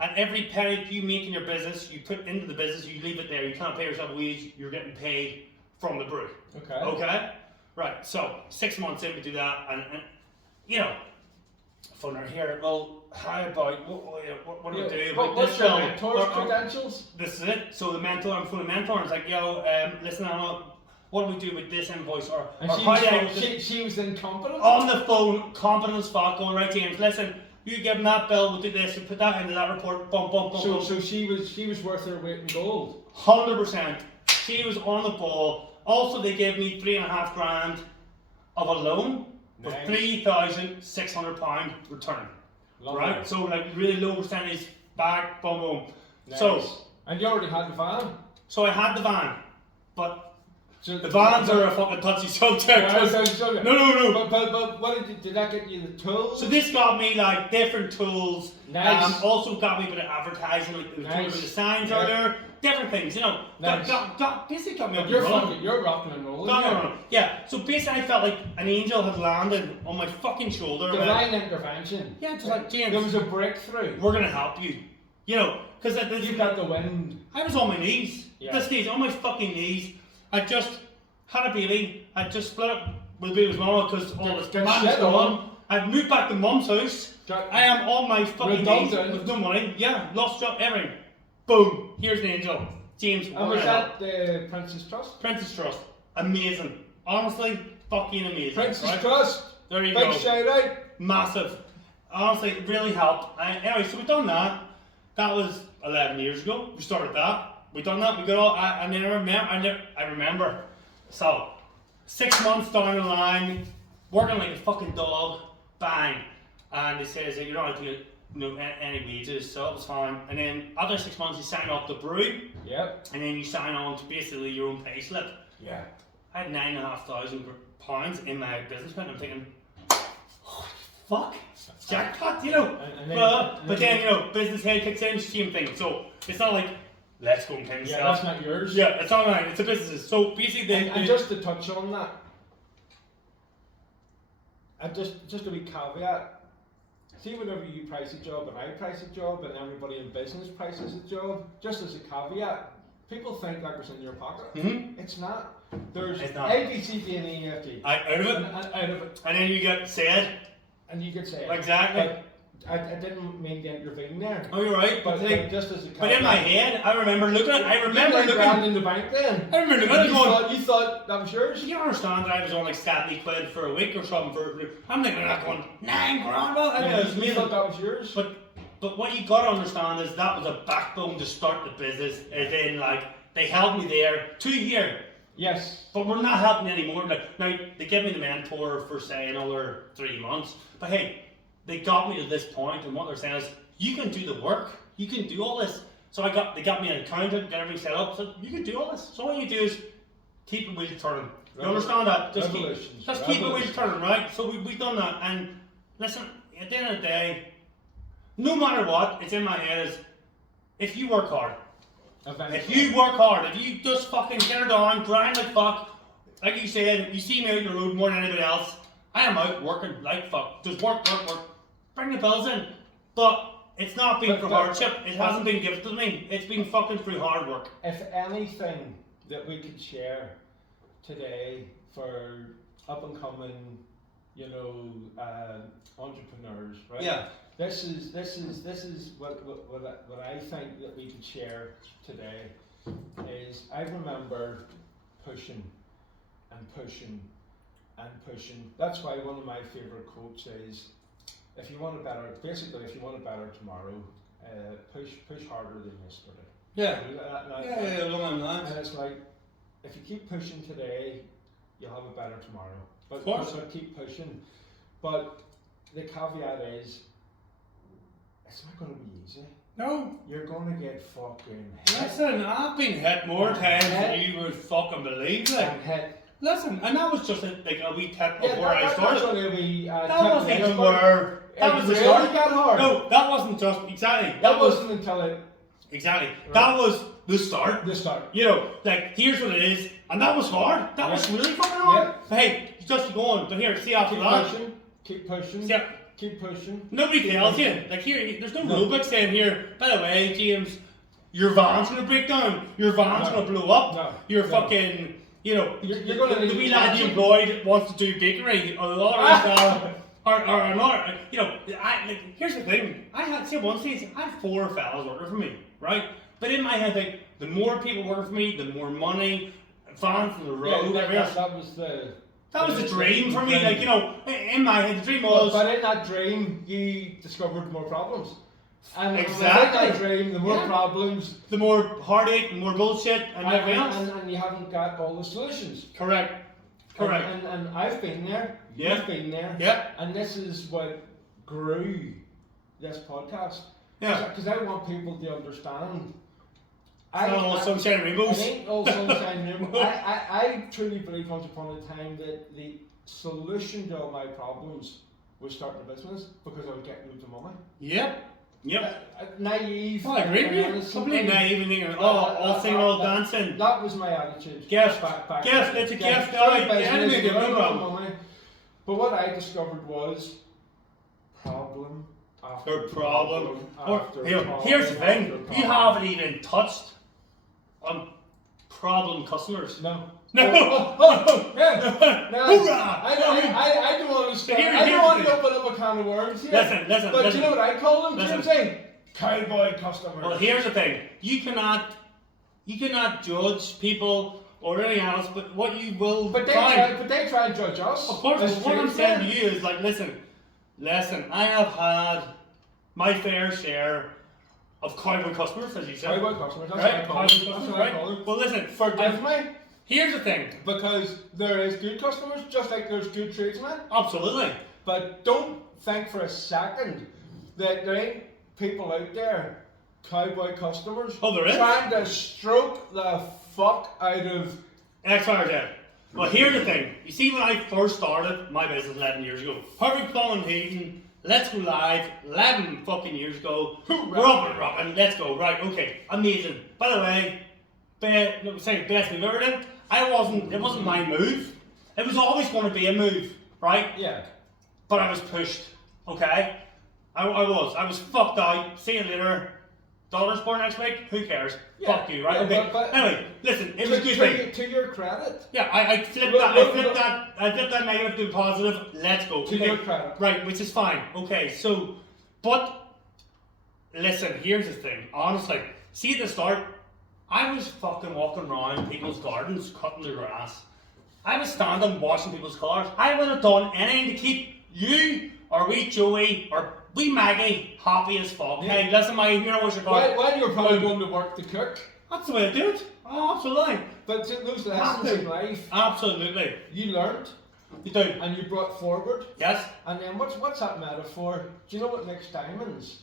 And every penny you make in your business, you put into the business, you leave it there. You can't pay yourself a wage, you're getting paid from the brew. Okay? Right, so 6 months in, we do that, and you know, funner here, well, how about, what do we do? What's your mentor's credentials? This is it. So the mentor, I'm full of mentor, and it's like, yo, listen, what do we do with this invoice? Or she was incompetent? On the phone, competent as fuck, going, right, James, listen, you give them that bill, we'll do this, and put that into that report, bum. So she was worth her weight in gold? 100%. She was on the ball. Also, they gave me $3,500 of a loan with £3,600 return. Lovely. Right? So, like, really low percentage back, boom. Nice. So, and you already had the van? So I had the van, but the vans are a fucking touchy subject. No. But what did that get you, the tools? So this got me like different tools. Nice. Also got me a bit of advertising, like the signs are there, different things, you know. Nice. Basically got me up. You're rocking and rolling. No. Yeah. So basically, I felt like an angel had landed on my fucking shoulder. Divine intervention. Yeah, just like James. There was a breakthrough. We're gonna help you. You know, because you got the wind. I was on my knees. Yeah. At this stage, on my fucking knees. I just had a baby. I just split up with baby's mama because all this madness going on. I moved back to mum's house. I am on my fucking knees with no money. Yeah, lost job, everything. Boom. Here's an angel. James. And was that the Princess Trust? Princess Trust. Amazing. Honestly, fucking amazing. Princess Trust. There you go. Big shout out. Massive. Honestly, it really helped. Anyway, so we've done that. That was 11 years ago. We started that. We done that. We got all. I remember. So 6 months down the line, working like a fucking dog. Bang, and they says that you're not going to get any wages, so that was fine. And then after 6 months, you sign off the brew. Yep. And then you sign on to basically your own pay slip. Yeah. I had £9,500 in my business plan. I'm thinking, oh, fuck, jackpot, you know. But then you know, business head kicks in, same thing. So it's not like let's go and pay myself. Yeah, that's not yours. Yeah, it's not mine. It's a business. So basically, and just to touch on that, and just a wee caveat. See, whenever you price a job and I price a job and everybody in business prices a job, just as a caveat, people think like it's in your pocket. Mm-hmm. It's not. There's A, B, C, D, and E, F, G. Out of it. Out of it. And then you get said. And you could say it. Exactly. I didn't mean to intervene there. Oh, you're right. But just as a caveat. But in my head, I remember looking at in the bank then. I remember looking at you thought that was yours? You understand that I was on like 70 quid for a week or something I'm thinking of that going, $9,000. You thought that was yours? But what you gotta understand is that was a backbone to start the business, as in like they helped me there 2 years. Yes. But we're not helping anymore. Like now they give me the mentor for say another 3 months. But hey, they got me to this point, and what they're saying is, you can do the work, you can do all this. So they got me an accountant, got everything set up, so you can do all this. So all you do is keep the wheel turning. You understand that? Just keep the wheel turning, right? So we've done that, and listen, at the end of the day, no matter what, it's in my head is, if you work hard, if you just fucking get her down, grind like fuck, like you said, you see me out the road more than anybody else, I am out working like fuck. Just work. Bring the bills in. But it's not been for hardship. It hasn't been gifted to me. It's been fucking through hard work. If anything that we could share today for up and coming, entrepreneurs, right? Yeah. This is what I think that we could share today is I remember pushing and pushing and pushing. That's why one of my favourite quotes is, if you want a better tomorrow, push harder than yesterday. Yeah. And it's like, if you keep pushing today, you'll have a better tomorrow. But keep pushing. But the caveat is, it's not going to be easy. No. You're going to get fucking hit. Listen, I've been hit more times than you would fucking believe. Like, hit. Listen, and that was just a wee tip of where I started. That wasn't even where. That was the start. Got hard. No, that wasn't just exactly. That wasn't until it. Exactly. Right. That was the start. You know, like here's what it is, and that was hard. That was really fucking hard. Yeah. But hey, you just keep going. But here, see after that. Keep pushing. See, Keep pushing. Nobody tells you. Like here, there's no rule book saying here, by the way, James, your van's gonna break down, your van's gonna blow up, you're fucking, you know, you're gonna the wee lad you employed wants to do bakery, or the other or another, you know, here's the thing, I had, say one season, I had 4 fellas working for me, right? But in my head, like, the more people working for me, the more money, vans on the road, that was the dream for me, like, you know, in my head, the dream was... But in that dream, you discovered more problems. And exactly. In that dream, the more problems... The more heartache, the more bullshit, and everything else. And you haven't got all the solutions. Correct. And I've been there. Yeah. You've been there. Yeah. And this is what grew this podcast. Yeah. Because I want people to understand... It's not all sunshine and rainbows. It ain't all sunshine and rainbows. I truly believe once upon a time that the solution to all my problems was starting a business because I was getting loads of money. Yep. Naive. Well, I agree with you. Completely naive and thinking, all singing, all dancing. That was my attitude. Gift. Back. Gift, it's a gift. No problem. But what I discovered was problem after problem. Here's the thing. You haven't even touched on problem customers. No. No. I don't understand. I don't want to open up a can of worms here. Listen. But you know what I call them? Listen. Cowboy customers. Well, here's the thing. You cannot judge people or anything else, but what you will But they try and judge us. Of course, what I'm saying to you is like, listen, I have had my fair share of cowboy customers, as you said. Cowboy customers, that's right? what I call them. Well, listen, forgive me. Here's the thing. Because there is good customers, just like there's good tradesmen. Absolutely. But don't think for a second that there ain't people out there, cowboy customers, there is. trying to stroke the fuck out of X, Y, or Z. Well, here's the thing. You see, when I first started my business 11 years ago, Perfect Plumbing and Heating, let's go live, 11 fucking years ago. We're up and rocking, let's go. Right, okay, amazing. By the way, best move ever done. It wasn't my move. It was always going to be a move, right? Yeah. But I was pushed, okay? I was fucked out. See you later. $1 for next week? Who cares? Yeah. Fuck you, right? Yeah, okay. but Anyway, listen, it was a good thing. To your credit. Yeah, I flipped that negative to positive. Let's go. To your credit. Right, which is fine. Okay, so, but listen, here's the thing. Honestly, see at the start, I was fucking walking around people's gardens, cutting the grass. I was standing washing people's cars. I would have done anything to keep you or wee Joey or wee Maggie happy as fuck. Yeah. Hey, listen, my hero was your car. While you're probably going to work to cook. That's the way to do it. Oh, absolutely. But those lessons in life, absolutely, you learned. You do. And you brought forward. Yes. And then what's that metaphor? Do you know what makes diamonds?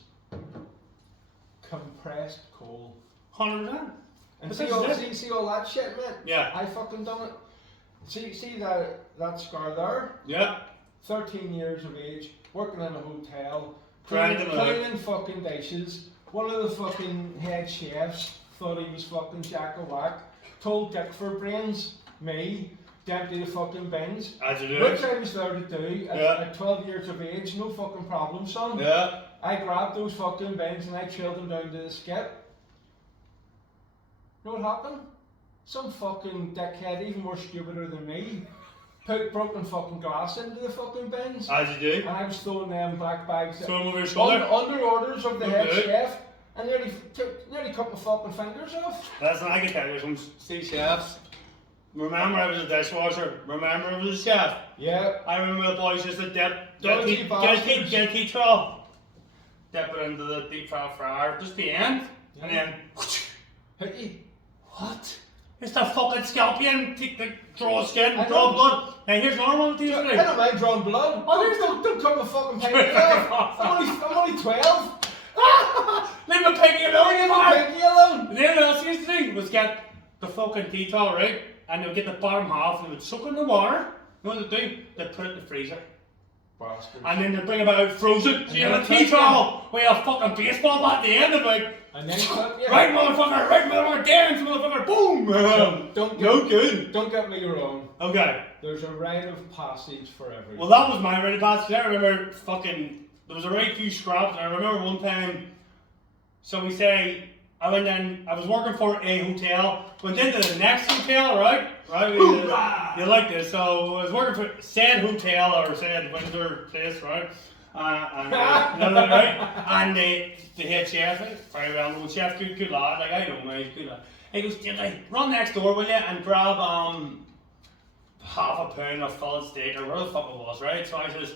Compressed coal. 100%. And see all that shit, man? Yeah. I fucking done it. See that scar there? Yeah. 13 years of age, working in a hotel, Cleaning fucking dishes. One of the fucking head chefs thought he was fucking Jack of Whack. Told Dick for brains, me, to empty the fucking bins. As you do. Which I was there to do at 12 years of age, no fucking problem, son. Yeah. I grabbed those fucking bins and I trailed them down to the skip. You know what happened? Some fucking dickhead, even more stupider than me, put broken fucking glass into the fucking bins. As you do. And I was throwing them black bags throw them over your shoulder. Under orders of the head good. chef, and nearly cut my fucking fingers off. Listen, I can tell you some chefs. Remember I was a dishwasher. Remember I was a chef. Yeah. I remember the boys used to dip guilty trough. Dip it into the deep fryer, just the end, and then hit you. What? It's the fucking scalpion, take the draw skin, draw blood. Now here's another one to you today. I don't mind drawing blood. Don't cut my fucking fingers off. I'm only 12. Leave my piggy alone, Leave my piggy alone. And then what else used to do was get the fucking tea towel, right? And they would get the bottom half and they would soak in the water. You know what they do? They put it in the freezer. Bastard. And then they bring it out frozen. So you have a tea towel with a fucking baseball bat at the end of it. And then cut, yeah. Right motherfucker, dance motherfucker, boom! Don't get me wrong. Okay. There's a rite of passage for everything. Well, that was my rite of passage. I remember fucking there was a right few scraps. And I remember one time, so we say, I went in, I was working for a hotel, went into the next hotel, right? You like this, so I was working for said hotel or said Windsor place, right? And the head chef, very well known chef, good lad, like I don't know, he's good lad. He goes, run next door, will you, and grab half a pound of fillet steak or whatever the fuck it was, right? So I says,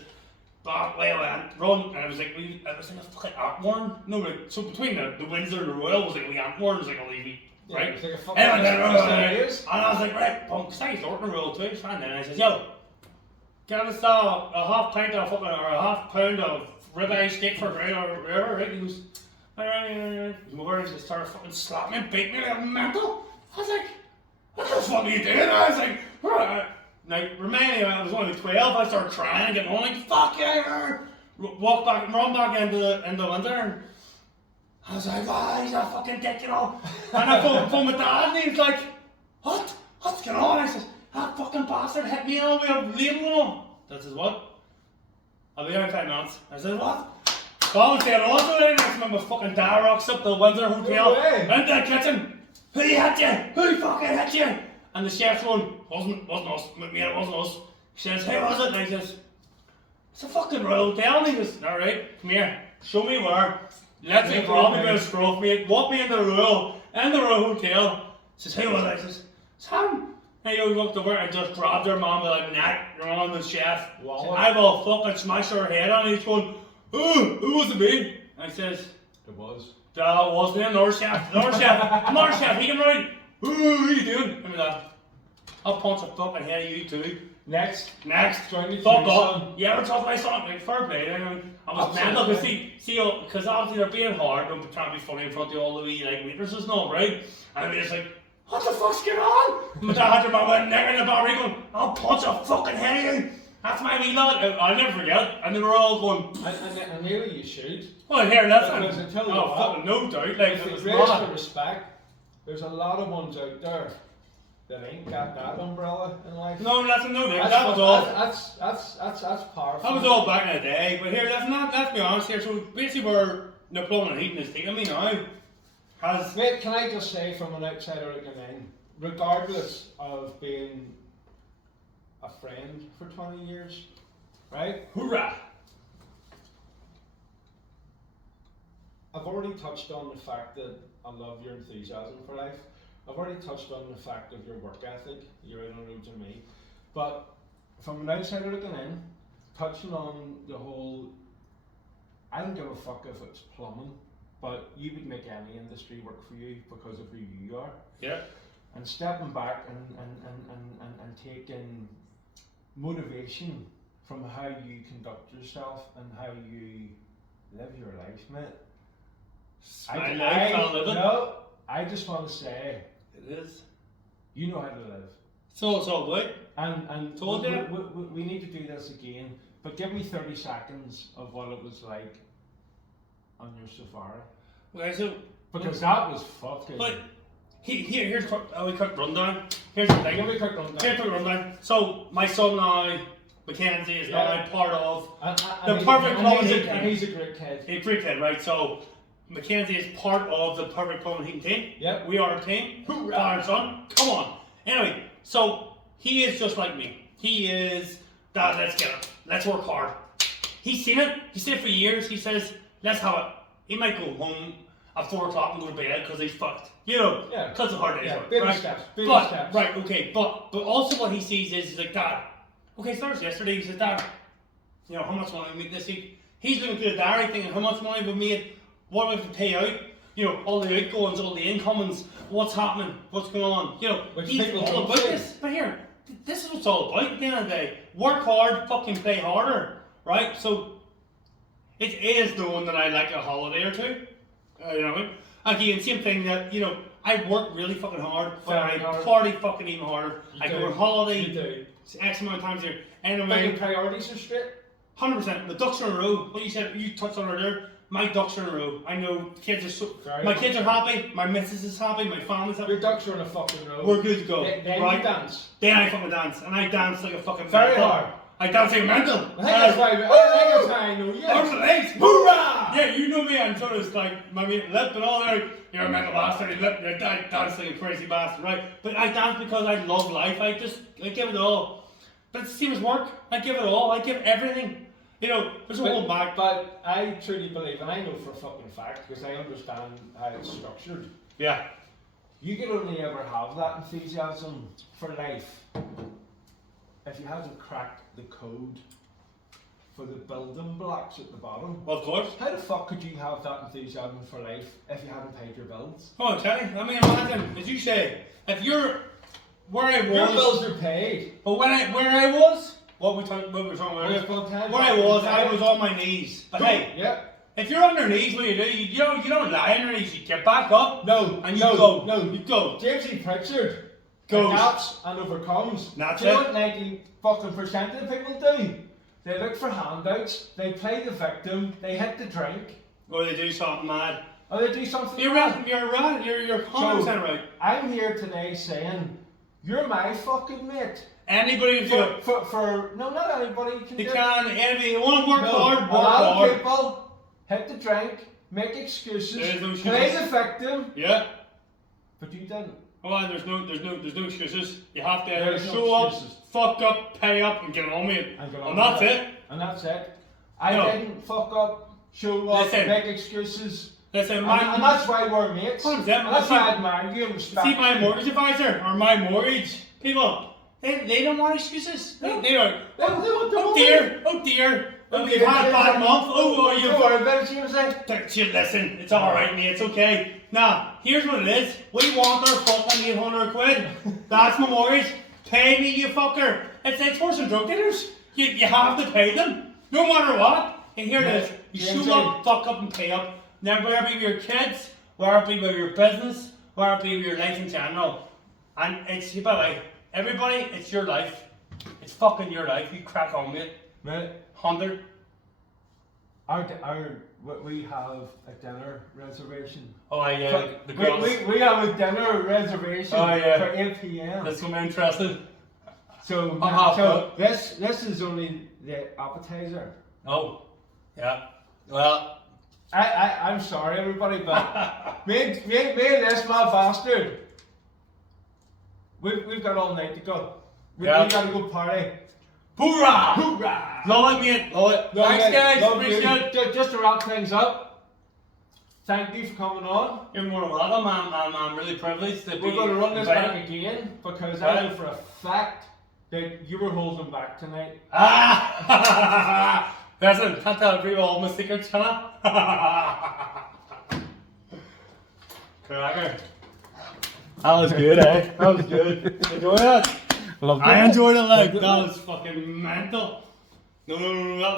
run, and I was like, it was like a fucking antworm. No, like, so between the Windsor and the Royal was like a wee antworm, it was like a levy, right? Yeah, it was like a fucking and I was like, right, because I used to work in the Royal too, and then I says, yo, get us a half pint of fucking, or a half pound of ribeye steak for bread or whatever, right? He goes, he's more, he started fucking slapping me and beating me like a mental. I was like, what the fuck are you doing? I was like, right. Now, remind me, I was only 12, I started crying and getting on like, fuck yeah! Walk back and run back into Windsor, and I was like, he's a fucking dick, you know? And I phoned my dad, and he was like, what? What's going on? I said, that fucking bastard hit me all the way up, leaving him. That says, what? I'll be here in 5 minutes. I said, what? Colin said, also there next month, my fucking dad rocks up the Windsor Hotel, into the kitchen. Who hit you? Who fucking hit you? And the chef's going, wasn't us, mate, it wasn't us. He says, who was it? And I says, it's a fucking Royal Hotel. And he goes, alright, come here, show me where. Let's me grab me by the scruff, mate, walk me in the Royal Hotel. He says, who was it? I says, it's him. And he walked over and just grabbed her mom with a neck, your mom, the chef. Wow. I will fucking smash her head on, and he's going, who was it, me? And I says, it was. That was me, another chef, he came right. What are you doing? Give me that. I'll punch a fucking head of you too. Next. Join me. Fuck off. You ever talk to my son? Like, fair play. I was mental because because obviously they're being hard, they're trying to be funny in front of all the wee like waitresses and all, right? And I'm just like, what the fuck's going on? My dad had your mama neck in the bar, going, I'll punch a fucking head of you. That's my wee lad. I'll never forget. And they were all going, and nearly you should. Well, here, that's fucking no doubt. Like, it was for respect. There's a lot of ones out there that ain't got that umbrella in life. No, that's no doubt. That was all. That's powerful. That was all back in the day. But here, let's be honest here. So basically, where the plumbing and heating is taking me now has. Mate, can I just say from an outsider looking in, regardless of being a friend for 20 years, right? Hoorah! I've already touched on the fact that I love your enthusiasm for life. I've already touched on the fact of your work ethic. You're in a road to me. But from an outsider looking in, touching on the whole, I don't give a fuck if it's plumbing, but you would make any industry work for you because of who you are. Yeah. And stepping back and taking motivation from how you conduct yourself and how you live your life, mate. I just want to say it is. You know how to live. So it's all good. And we need to do this again. But give me 30 seconds of what it was like on your safari. Okay, so because that was fucking. But here's a quick rundown. Here's the thing. Give me a quick rundown. Here's a quick rundown. So my son now, Mackenzie, is now part of the and perfect plumbing heating. And he's a great kid. He's a great kid, right? So Mackenzie is part of the perfect plumbing heating team. Yep. We are a team. Father and son. Come on. Anyway, so he is just like me. He is, Dad, let's get it. Let's work hard. He's seen it. He's seen it for years. He says, let's have it. He might go home at 4 o'clock and go to bed because he's fucked. You know, because of hard days. Yeah, work, baby right? steps. Right, okay. But also what he sees is he's like, Dad, okay, Thursday, yesterday, he says, Dad, you know, how much money we made this week? He's looking through the diary thinking, how much money we made? What do we have to pay out? You know, all the outgoings, all the incomings, what's happening, what's going on. You know, he's all about this. But here, this is what it's all about at the end of the day. Work hard, fucking play harder, right? So, it is knowing that I like a holiday or two. You know what I mean? Again, same thing that, you know, I work really fucking hard, but I party fucking even harder. I go on holiday. You do. X amount of times a year. Anyway, Making priorities are straight. 100%. The ducks are in a row. What you said, you touched on earlier. My ducks are in a row. I know the kids are so. My kids are happy. My missus is happy. My family's happy. Your ducks are in a fucking row. We're good to go. Then right? you dance. Then I fucking dance, and I dance like a fucking very hard. I dance like mental. I think that's why. I think that's how I know you. Arms and legs, hoorah! Yeah, you know me, I'm sort of like my lip and all that. You're a mental bastard, you're dancing like a crazy bastard, right? But I dance because I love life, I give it all. But it's the same as work, I give it all, I give everything. You know, there's a whole back. But I truly believe, and I know for a fucking fact, because I understand how it's structured. Yeah. You can only ever have that enthusiasm for life if you haven't cracked the code for the building blocks at the bottom. Well, of course. How the fuck could you have that enthusiasm for life if you haven't paid your bills? Oh, I'm telling you, I mean, imagine, as you say, if you're where I was. Your bills are paid. But where I was, what we were talking about earlier, where I was on my knees. But hey, yeah. If you're on your knees, what do? You don't lie on your knees. You get back up. No, and you go. You go. James E. Pritchard goes. Adapts and overcomes. That's do you know what 90 fucking percent of the people do? They look for handouts. They play the victim. They hit the drink. Or they do something mad. Or they do something. You're right. You're 100% right. I'm here today saying you're my fucking mate. Anybody can do it. For no, not anybody can do it. Anybody who want to work hard, work hard. A lot of hard. people hit the drink, make excuses, no play the victim. Yeah. But you didn't. Oh, there's no excuses. You have to There's show no up, fuck up, pay up, and get on with it. And that's it. And that's it. I didn't fuck up, show up, make excuses. Listen, and that's why we're mates. And that's why I admire you and respect you. See, my mortgage advisor or my mortgage people, they don't want excuses. They are. Oh dear. We've had a bad month. Don't worry about it, you say. Listen, it's alright, mate, it's okay. Nah, here's what it is. We want our fucking 800 quid. That's my mortgage. Pay me, you fucker. It's worse than drug dealers. You have to pay them. No matter what. And here it is. You show up, fuck up, and pay up. Now, wherever it be with your kids, wherever it be with your business, wherever it be with your life in general. And it's, by the way, everybody, it's your life. It's fucking your life. You crack on with it. Right. 100. We have a dinner reservation. Oh yeah, the girls. We have a dinner reservation for 8 p.m. That's gonna be interesting. So this is only the appetizer. Oh, yeah. Well, I'm sorry everybody, but me and this mad bastard, we've got all night to go. We gotta go party. Hoorah! Hoorah! Love it, mate. Love it. Thanks, guys. Appreciate it. Just to wrap things up, thank you for coming on. You're more than welcome. I'm really privileged to be. We're going to run this back again because I know for a fact that you were holding back tonight. Listen, can't tell people all my secrets, can I? Cracker. That was good, eh? That was good. Enjoy it. I enjoyed it, like, that was fucking mental. No, that was